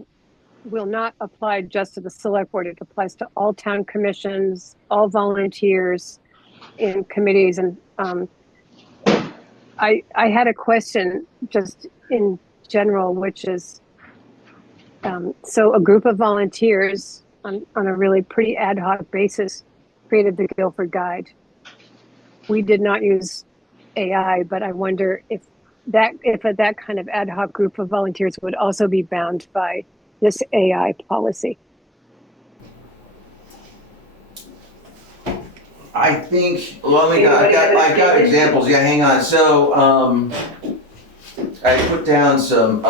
will not apply just to the select board. It applies to all town commissions, all volunteers in committees. And I had a question just in general, which is, so a group of volunteers on a really pretty ad hoc basis created the Guilford Guide. We did not use AI, but I wonder if that kind of ad hoc group of volunteers would also be bound by this AI policy. I think, well, I got examples. Yeah, hang on. So I put down some,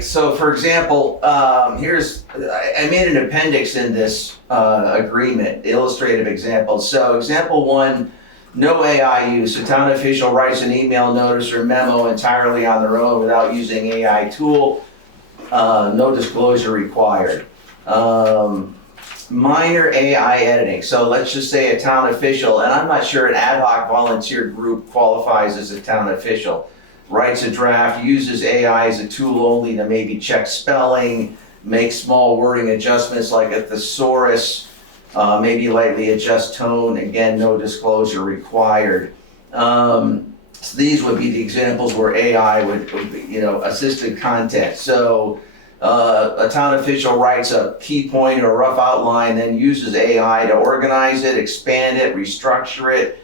so for example, I made an appendix in this agreement, illustrative examples. So example one, no AI use. A town official writes an email notice or memo entirely on their own without using AI tool. No disclosure required. Minor AI editing. So let's just say a town official, and I'm not sure an ad hoc volunteer group qualifies as a town official, writes a draft, uses AI as a tool only to maybe check spelling, make small wording adjustments like a thesaurus, maybe lightly adjust tone, again, no disclosure required. So these would be the examples where AI would assisted content. So a town official writes a key point or a rough outline, then uses AI to organize it, expand it, restructure it,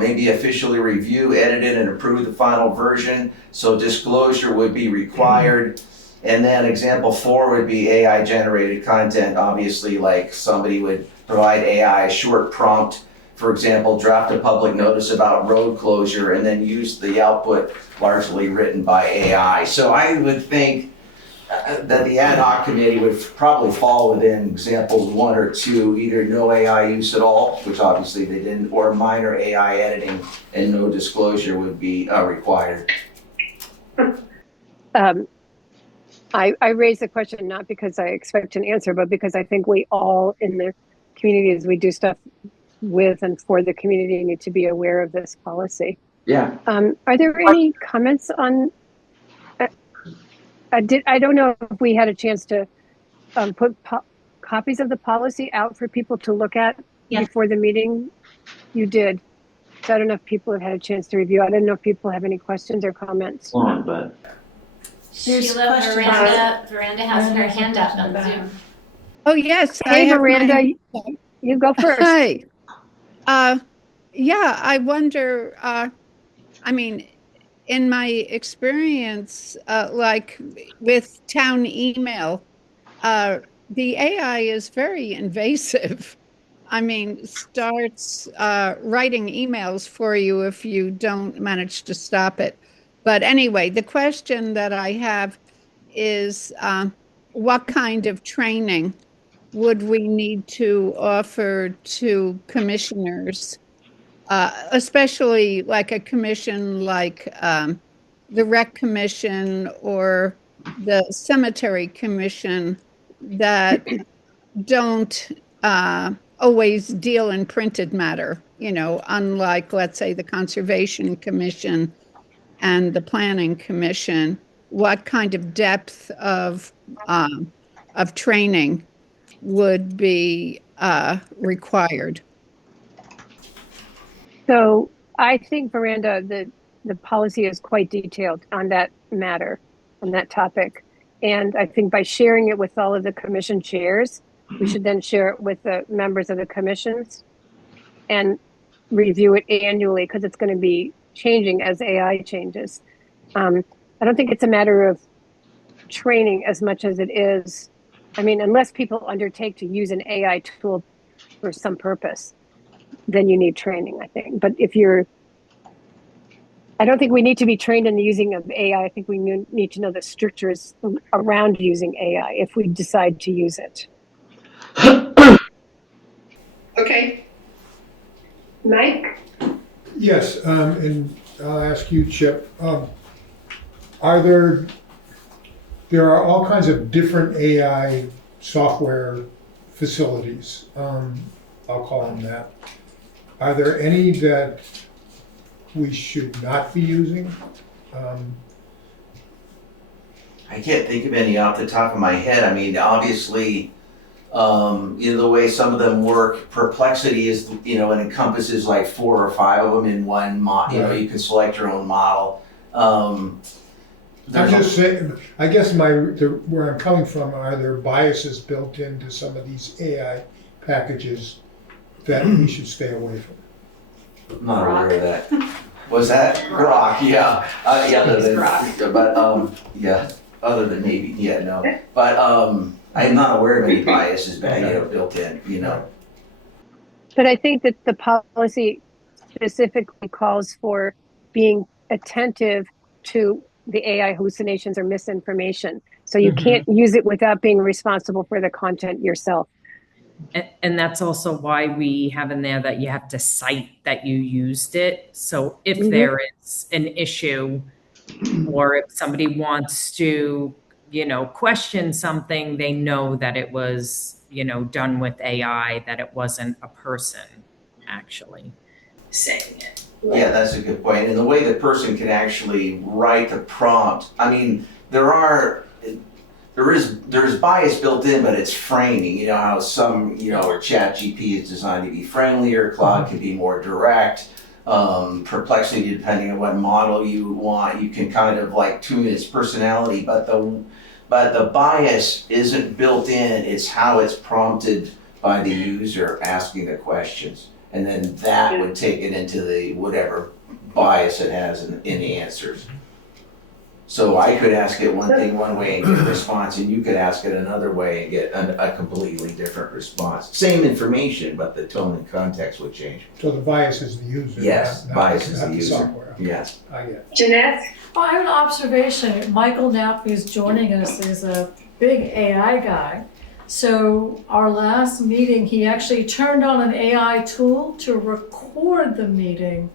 maybe officially review, edit it, and approve the final version. So disclosure would be required. And then example 4 would be AI generated content. Obviously, like somebody would provide AI a short prompt, for example, draft a public notice about road closure, and then use the output largely written by AI. So I would think that the ad hoc committee would probably fall within examples 1 or 2, either no AI use at all, which obviously they didn't, or minor AI editing and no disclosure would be required. I raise the question not because I expect an answer, but because I think we all in the community, as we do stuff with and for the community, need to be aware of this policy. Yeah. Are there any comments on? I don't know if we had a chance to put copies of the policy out for people to look at before the meeting. You did. So I don't know if people have had a chance to review. I don't know if people have any questions or comments. But Sheila, Veranda has her hand up on Zoom. Oh, yes. Hey, Miranda, you go first. Hi. Yeah, I wonder, I mean, in my experience, like with town email, the AI is very invasive. I mean, starts writing emails for you if you don't manage to stop it. But anyway, the question that I have is what kind of training would we need to offer to commissioners, especially like a commission like the Rec Commission or the Cemetery Commission that don't always deal in printed matter, unlike, let's say, the Conservation Commission and the Planning Commission. What kind of depth of training would be required? So I think, Miranda, the policy is quite detailed on that matter, on that topic. And I think by sharing it with all of the commission chairs, we should then share it with the members of the commissions and review it annually, because it's going to be changing as AI changes. I don't think it's a matter of training as much as it is, I mean, unless people undertake to use an AI tool for some purpose, then you need training, I think. But I don't think we need to be trained in the using of AI. I think we need to know the strictures around using AI if we decide to use it. Okay. Mike? Yes, and I'll ask you, Chip. There are all kinds of different AI software facilities. I'll call them that. Are there any that we should not be using? I can't think of any off the top of my head. I mean, obviously, the way some of them work, Perplexity is, it encompasses like 4 or 5 of them in one model. You can select your own model. I'm just saying, I guess where I'm coming from, are there biases built into some of these AI packages that we should stay away from? I'm not aware of that. Was that Grok? Yeah. Other than maybe, no. But I'm not aware of any biases built in, But I think that the policy specifically calls for being attentive to the AI hallucinations or misinformation. So you can't use it without being responsible for the content yourself. And that's also why we have in there that you have to cite that you used it. So if there is an issue, or if somebody wants to, question something, they know that it was, done with AI, that it wasn't a person actually saying it. Yeah, that's a good point. And the way the person can actually write the prompt, I mean, there's bias built in, but it's framing. You know how some, or ChatGPT is designed to be friendlier, Claude can be more direct. Perplexity, depending on what model you want, you can kind of like tune its personality, but the bias isn't built in, it's how it's prompted by the user asking the questions. And then that would take it into the whatever bias it has in the answers. So I could ask it one thing one way and get a response, and you could ask it another way and get a completely different response. Same information, but the tone and context would change. So the bias is the user. Yes, bias is the user. Software. Yes. I get it. Jeanette? Well, I have an observation. Michael Knapp, who's joining us, is a big AI guy. So our last meeting, he actually turned on an AI tool to record the meeting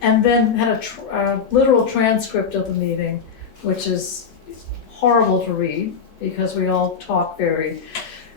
and then had a literal transcript of the meeting, which is horrible to read because we all talk very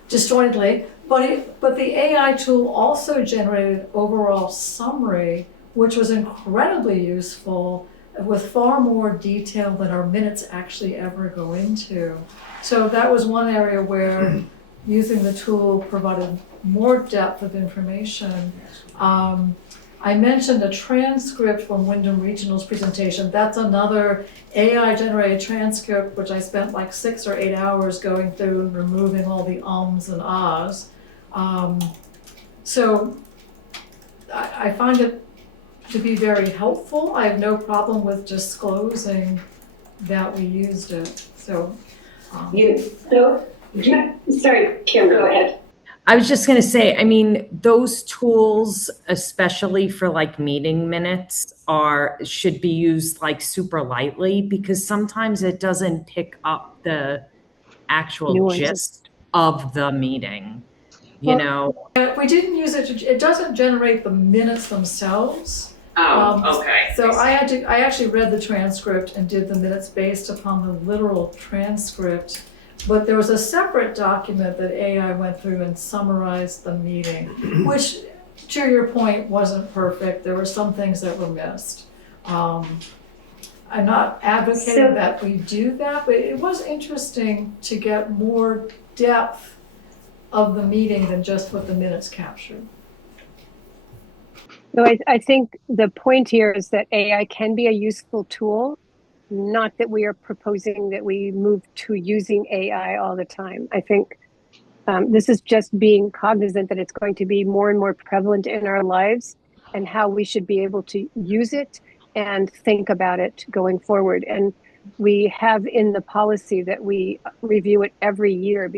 disjointedly. But the AI tool also generated overall summary, which was incredibly useful with far more detail than our minutes actually ever go into. So that was one area where using the tool provided more depth of information. I mentioned a transcript from Wyndham Regional's presentation. That's another AI-generated transcript, which I spent like 6 or 8 hours going through and removing all the ums and ahs. So I find it to be very helpful. I have no problem with disclosing that we used it. So, Sorry, Kim, go ahead. I was just going to say, I mean, those tools, especially for like meeting minutes, should be used like super lightly because sometimes it doesn't pick up the actual gist of the meeting, you know? We didn't use it, it doesn't generate the minutes themselves. Okay. So I actually read the transcript and did the minutes based upon the literal transcript. But there was a separate document that AI went through and summarized the meeting, which, to your point, wasn't perfect. There were some things that were missed. I'm not advocating that we do that, but it was interesting to get more depth of the meeting than just what the minutes captured. So I think the point here is that AI can be a useful tool. Not that we are proposing that we move to using AI all the time. I think this is just being cognizant that it's going to be more and more prevalent in our lives and how we should be able to use it and think about it going forward. And we have in the policy that we review it every year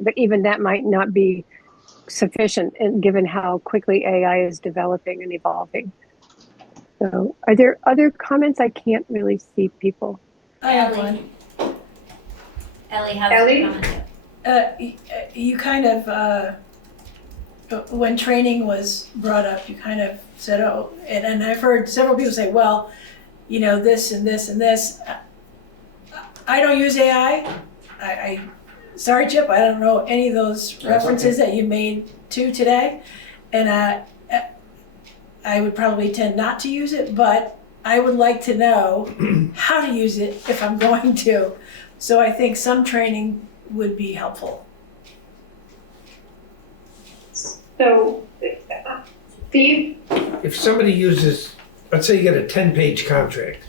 but even that might not be sufficient and given how quickly AI is developing and evolving. So are there other comments? I can't really see people. I have one. Ellie has Ellie? a comment. You kind of, when training was brought up, you kind of said, oh, and I've heard several people say, well, this and this and this. I don't use AI. Sorry, Chip, I don't know any of those references that you made to today. And I would probably tend not to use it, but I would like to know how to use it if I'm going to. So I think some training would be helpful. So, Steve? If somebody uses, let's say you get a 10-page contract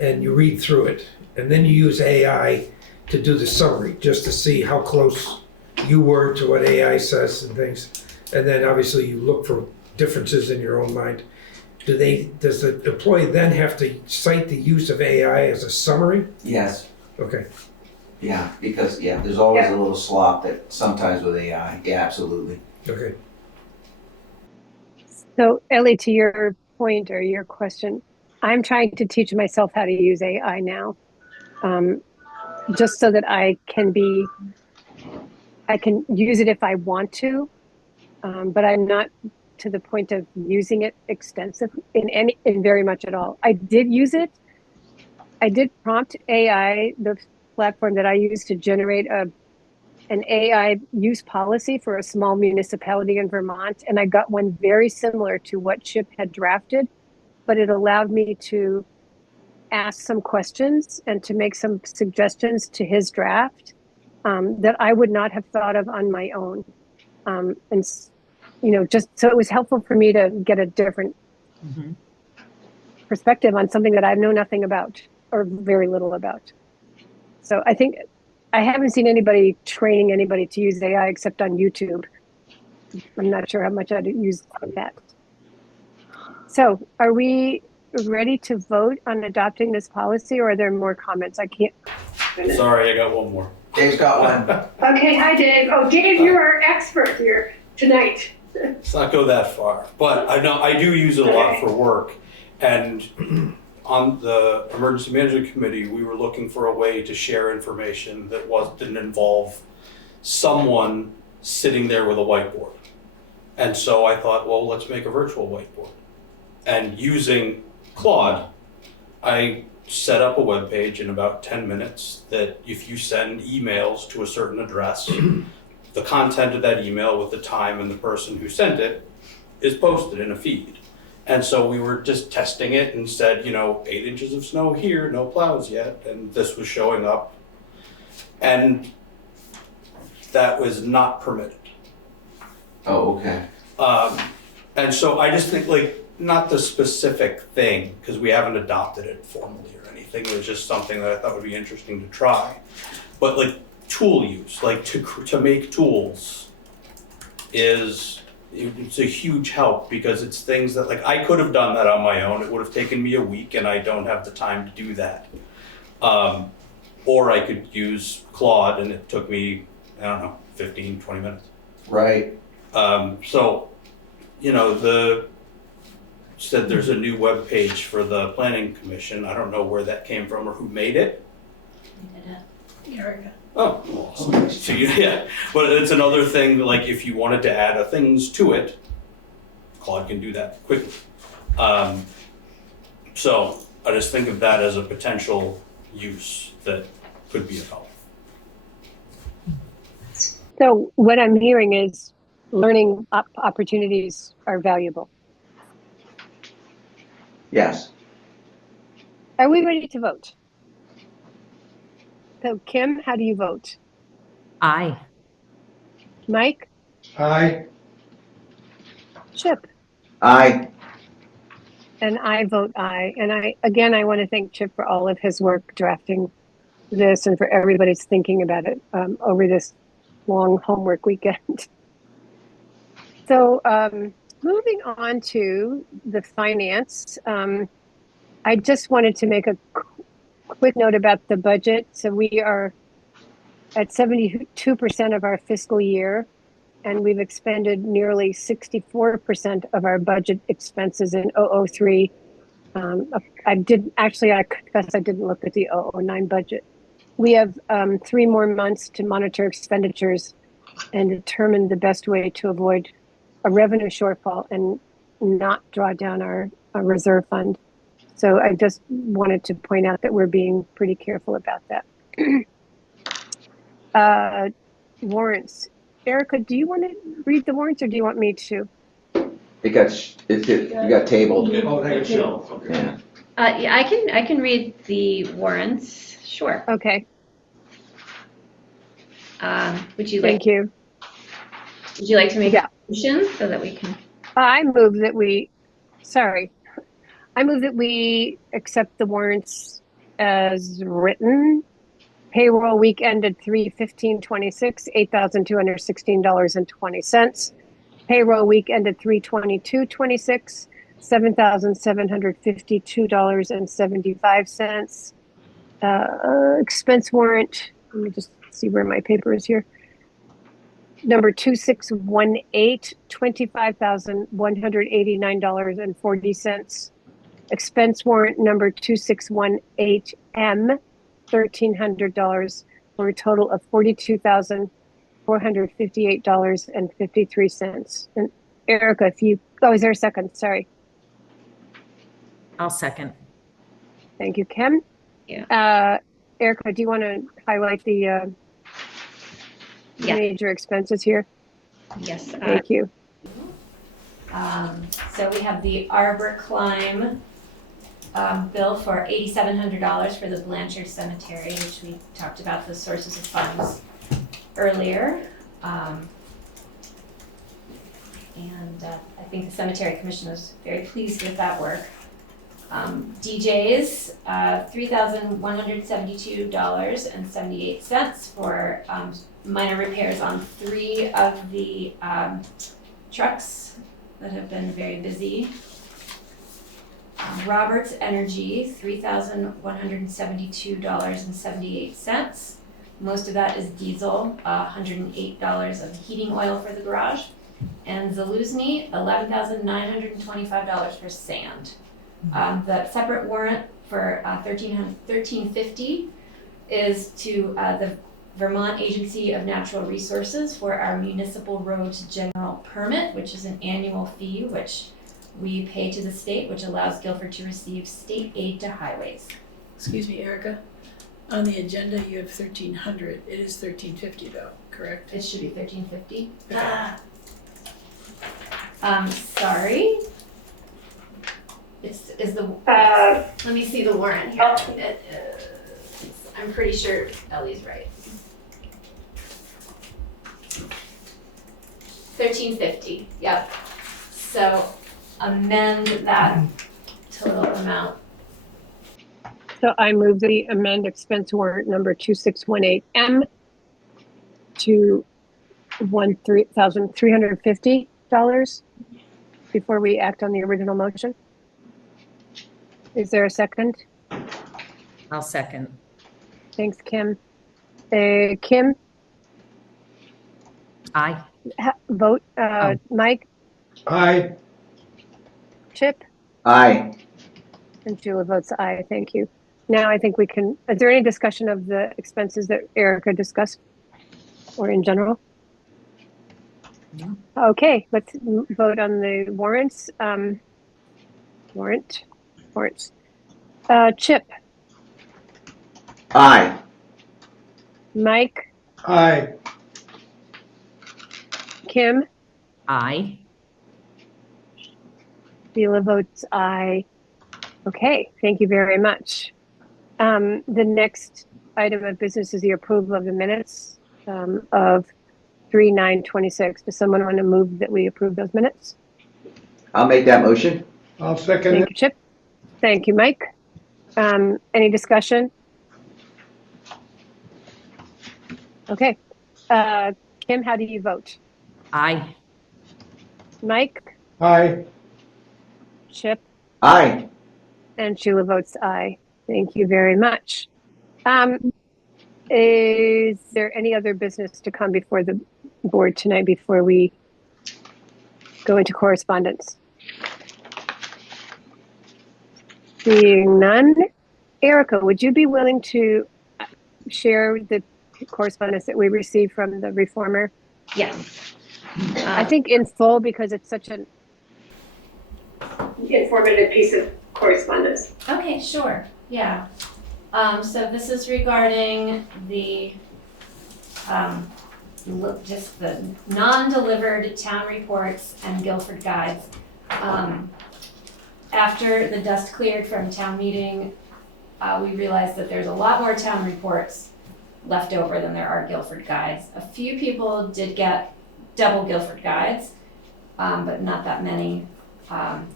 and you read through it, and then you use AI to do the summary just to see how close you were to what AI says and things, and then obviously you look for differences in your own mind. Does the employee then have to cite the use of AI as a summary? Yes. Okay. Yeah, because there's always a little slop that sometimes with AI. Yeah, absolutely. Okay. So Ellie, to your point or your question, I'm trying to teach myself how to use AI now, just so that I can use it if I want to, but I'm not to the point of using it extensively in very much at all. I did use it. I did prompt AI platform that I use to generate an AI use policy for a small municipality in Vermont, and I got one very similar to what Chip had drafted, but it allowed me to ask some questions and to make some suggestions to his draft that I would not have thought of on my own. And just so it was helpful for me to get a different perspective on something that I know nothing about or very little about. So I think I haven't seen anybody training anybody to use AI except on YouTube. I'm not sure how much I'd use that. So are we ready to vote on adopting this policy, or are there more comments? I can't. Sorry, I got one more. Dave's got one. Okay, hi Dave. Oh, Dave, you're our expert here tonight. Let's not go that far, but I do use it a lot for work. And on the emergency management committee, we were looking for a way to share information that didn't involve someone sitting there with a whiteboard. And so I thought, well, let's make a virtual whiteboard. And using Claude, I set up a web page in about 10 minutes that if you send emails to a certain address, the content of that email with the time and the person who sent it is posted in a feed. And so we were just testing it and said, 8 inches of snow here, no plows yet. And this was showing up. And that was not permitted. Oh, okay. And so I just think not the specific thing, because we haven't adopted it formally or anything. It was just something that I thought would be interesting to try. But tool use, to make tools it's a huge help, because it's things that I could have done that on my own. It would have taken me a week, and I don't have the time to do that. Or I could use Claude, and it took me, 15, 20 minutes. Right. So, said there's a new web page for the planning commission. I don't know where that came from or who made it. Erica. Oh, awesome. So but it's another thing, if you wanted to add things to it, Claude can do that quickly. So I just think of that as a potential use that could be of help. So what I'm hearing is learning opportunities are valuable. Yes. Are we ready to vote? So Kim, how do you vote? Aye. Mike? Aye. Chip? Aye. And I vote aye. And I want to thank Chip for all of his work drafting this and for everybody's thinking about it over this long homework weekend. So moving on to the finance, I just wanted to make a quick note about the budget. So we are at 72% of our fiscal year, and we've expended nearly 64% of our budget expenses in 003. I confess I didn't look at the 009 budget. We have 3 more months to monitor expenditures and determine the best way to avoid a revenue shortfall and not draw down our reserve fund. So I just wanted to point out that we're being pretty careful about that. Warrants. Erica, do you want to read the warrants, or do you want me to? You got tabled. Oh, they got shelved. Okay. Yeah. Yeah, I can read the warrants. Sure. Okay. Would you Thank you. Would you like to make a motion so that we can? I move that we accept the warrants as written. Payroll week ended 3/15/26, $8,216.20. Payroll week ended 3/22/26, $7,752.75. Expense warrant. Let me just see where my paper is here. Number 2618, $25,189.40. Expense warrant number 2618M, $1,300, for a total of $42,458.53. And Erica, is there a second? Sorry. I'll second. Thank you, Kim. Yeah. Erica, do you want to highlight the Yeah. major expenses here? Yes. Thank you. So we have the Arbor Climb bill for $8,700 for the Blanchard Cemetery, which we talked about the sources of funds earlier. And I think the Cemetery Commission was very pleased with that work. DJs, $3,172.78 for minor repairs on 3 of the trucks that have been very busy. Roberts Energy, $3,172.78. Most of that is diesel, $108 of heating oil for the garage. And Zaluzny, $11,925 for sand. The separate warrant for $1,350 is to the Vermont Agency of Natural Resources for our municipal roads general permit, which is an annual fee which we pay to the state, which allows Guilford to receive state aid to highways. Excuse me, Erica. On the agenda, you have 1,300. It is 1,350 though, correct? It should be $1,350. Okay. Sorry. Is the let me see the warrant here. It is, I'm pretty sure Ellie's right. $1,350. Yep. So amend that total amount. So I move the amend expense warrant number 2618M to $1,350 before we act on the original motion. Is there a second? I'll second. Thanks, Kim. Kim, Aye. vote. Mike, Aye. Chip, Aye. and Sheila votes aye. Thank you. Now I think we can, is there any discussion of the expenses that Erica discussed or in general? No. Okay, let's vote on the warrants. Warrants. Chip, Aye. Mike, Aye. Kim, Aye. Sheila votes aye. Okay, thank you very much. The next item of business is the approval of the minutes of 3/9/26. Does someone want to move that we approve those minutes? I'll make that motion. I'll second Thank it. you, Chip. Thank you, Mike. Any discussion? Okay. Kim, how do you vote? Aye. Mike, Aye. Chip, Aye. and Sheila votes aye. Thank you very much. Is there any other business to come before the board tonight before we go into correspondence? Seeing none. Erica, would you be willing to share the correspondence that we received from the reformer? Yes. I think in full because it's such an informative piece of correspondence. Okay, sure. Yeah. So this is regarding the just the non-delivered town reports and Guilford guides. After the dust cleared from town meeting, we realized that there's a lot more town reports left over than there are Guilford guides. A few people did get double Guilford guides, but not that many. And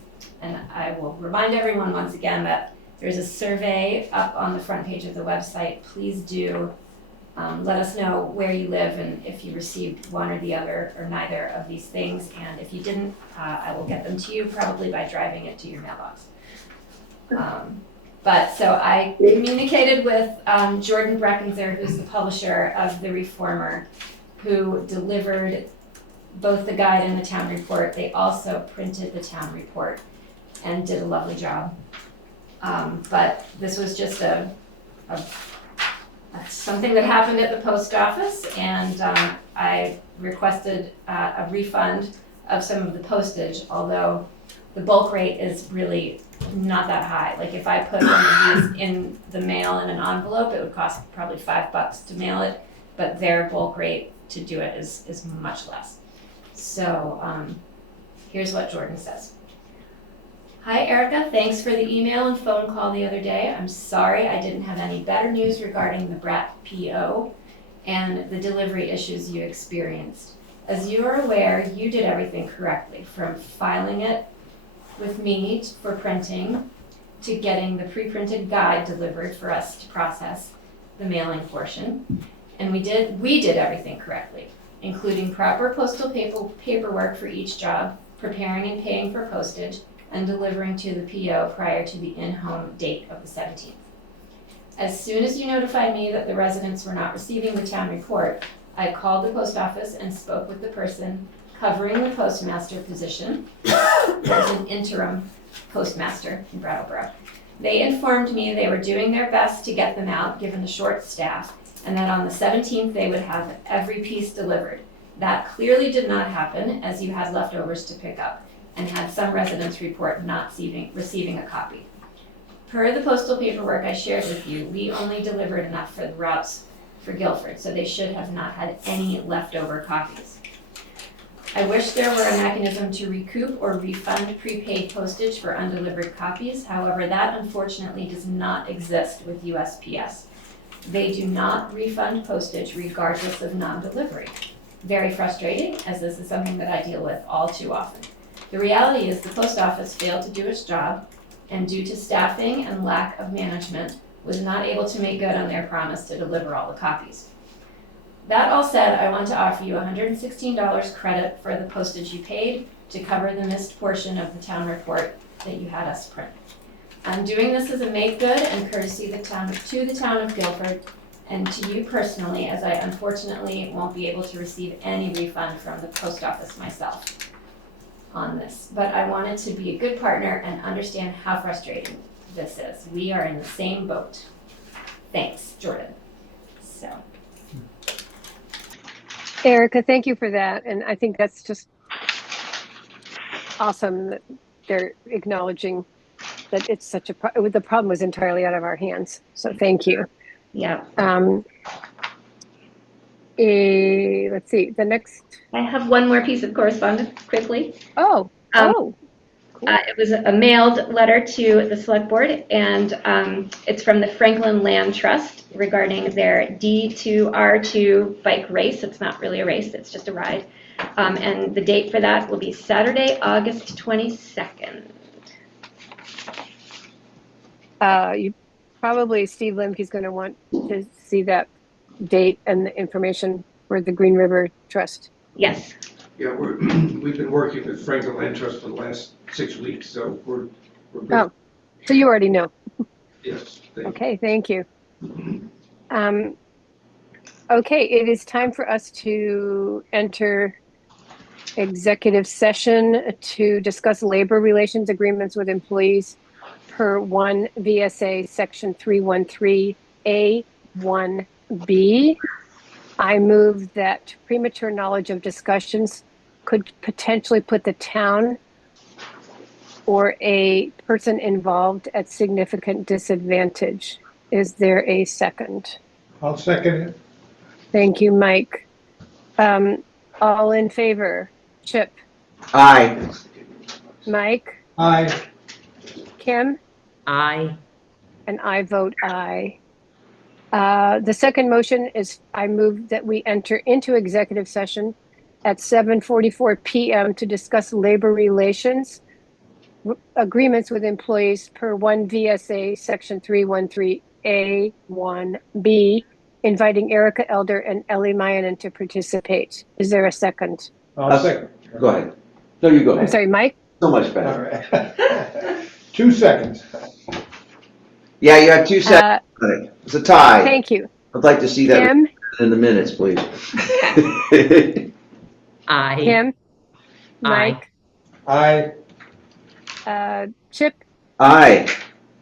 I will remind everyone once again that there's a survey up on the front page of the website. Please do let us know where you live and if you received one or the other or neither of these things. And if you didn't, I will get them to you probably by driving it to your mailbox. But so I communicated with Jordan Breckenzer, who's the publisher of the Reformer, who delivered both the guide and the town report. They also printed the town report and did a lovely job. But this was just something that happened at the post office, and I requested a refund of some of the postage, although the bulk rate is really not that high. Like if I put one of these in the mail in an envelope, it would cost probably $5 to mail it, but their bulk rate to do it is much less. So here's what Jordan says. Hi Erica, thanks for the email and phone call the other day. I'm sorry I didn't have any better news regarding the Brat PO and the delivery issues you experienced. As you are aware, you did everything correctly, from filing it with me for printing to getting the pre-printed guide delivered for us to process the mailing portion. And we did everything correctly, including proper postal paperwork for each job, preparing and paying for postage, and delivering to the PO prior to the in-home date of the 17th. As soon as you notified me that the residents were not receiving the town report, I called the post office and spoke with the person covering the postmaster position. There's an interim postmaster in Brattleboro. They informed me they were doing their best to get them out, given the short staff, and that on the 17th they would have every piece delivered. That clearly did not happen, as you had leftovers to pick up, and had some residents report not receiving a copy. Per the postal paperwork I shared with you, we only delivered enough for the routes for Guilford, so they should have not had any leftover copies. I wish there were a mechanism to recoup or refund prepaid postage for undelivered copies. However, that unfortunately does not exist with USPS. They do not refund postage regardless of non-delivery. Very frustrating, as this is something that I deal with all too often. The reality is the post office failed to do its job, and due to staffing and lack of management, was not able to make good on their promise to deliver all the copies. That all said, I want to offer you $116 credit for the postage you paid to cover the missed portion of the town report that you had us print. I'm doing this as a make good and courtesy to the town of Guilford and to you personally, as I unfortunately won't be able to receive any refund from the post office myself on this. But I wanted to be a good partner and understand how frustrating this is. We are in the same boat. Thanks, Jordan. So. Erica, thank you for that. And I think that's just awesome that they're acknowledging that it's such the problem was entirely out of our hands. So thank you. Yeah. Let's see, the next. I have one more piece of correspondence quickly. Oh, cool. It was a mailed letter to the select board, and it's from the Franklin Land Trust regarding their D2R2 bike race. It's not really a race, it's just a ride. And the date for that will be Saturday, August 22nd. You probably, Steve Lemke's going to want to see that date and the information for the Green River Trust. Yes. Yeah, we've been working with Franklin Land Trust for the last 6 weeks, so we're good. Oh, so you already know. Yes. Okay, thank you. Okay, it is time for us to enter executive session to discuss labor relations agreements with employees per 1 V.S.A. section 313A1B. I move that premature knowledge of discussions could potentially put the town or a person involved at significant disadvantage. Is there a second? I'll second it. Thank you, Mike. All in favor? Chip? Aye. Mike? Aye. Kim? Aye. And I vote aye. The second motion is I move that we enter into executive session at 7:44 p.m. to discuss labor relations agreements with employees per 1 V.S.A. section 313A1B, inviting Erica Elder and Ellie Mayanen to participate. Is there a second? I'll second. Go ahead. No, you go ahead. I'm sorry, Mike? So much All better. right. 2 seconds. Yeah, you have 2 seconds. It's a tie. Thank you. I'd like to see that Kim? in the minutes, please. Aye. Kim? Mike? Aye. Chip? Aye.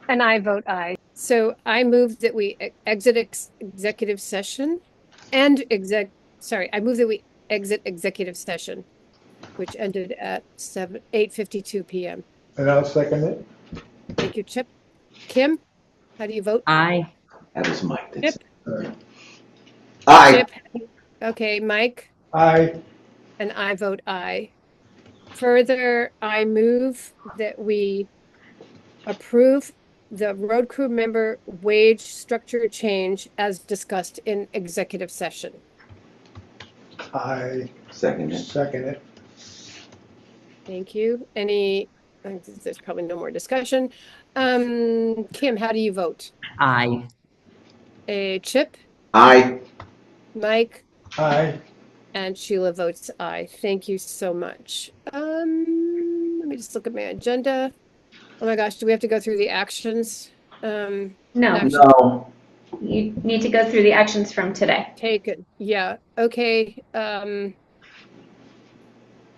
And I vote aye. So I move that we exit executive session and I move that we exit executive session, which ended at 8:52 p.m. And I'll second it. Thank you, Chip. Kim, how do you vote? Aye. That was Mike. Chip? Aye. Chip? Okay, Mike? Aye. And I vote aye. Further, I move that we approve the road crew member wage structure change as discussed in executive session. I Second it. second it. Thank you. There's probably no more discussion. Kim, how do you vote? Aye. Chip, Aye. Mike, Aye. and Sheila votes aye. Thank you so much. Let me just look at my agenda. Oh my gosh, do we have to go through the actions? No, No. you need to go through the actions from today. Taken. Yeah. Okay.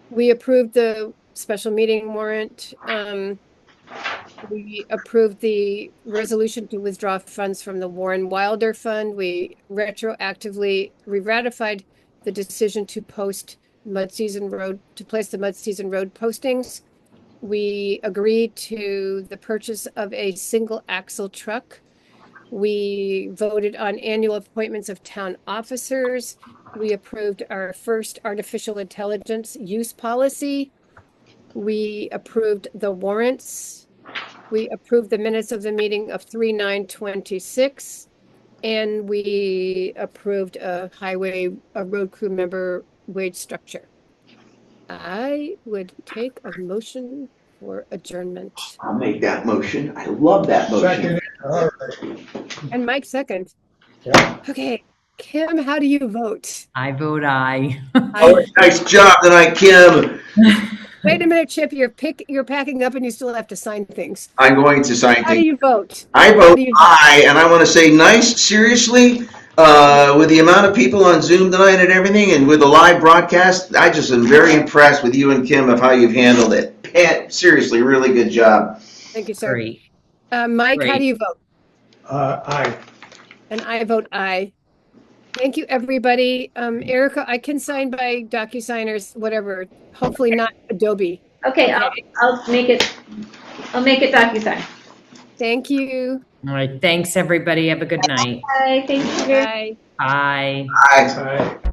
We approved the special meeting warrant. We approved the resolution to withdraw funds from the Warren Wilder Fund. We ratified the decision to post place the Mud Season Road postings. We agreed to the purchase of a single axle truck. We voted on annual appointments of town officers. We approved our first artificial intelligence use policy. We approved the warrants. We approved the minutes of the meeting of 3/9/26. And we approved a road crew member wage structure. I would take a motion for adjournment. I'll make that motion. I love that motion. Second it. All right. And Mike second. Yeah. Okay, Kim, how do you vote? I vote aye. Oh, nice job tonight, Kim. Wait a minute, Chip. You're packing up and you still have to sign things. I'm going to sign How do things. you vote? I vote aye, and I want to say nice, seriously, with the amount of people on Zoom tonight and everything, and with the live broadcast, I just am very impressed with you and Kim of how you've handled it. Pat, seriously, really good job. Thank you, sir. Great. Mike, how Great. do you vote? Aye. And I vote aye. Thank you, everybody. Erica, I can sign by DocuSign or whatever. Hopefully not Adobe. Okay, I'll make it DocuSign. Thank you. All right. Thanks, everybody. Have a good night. Bye, thank you. Bye. Bye. Aye. Aye.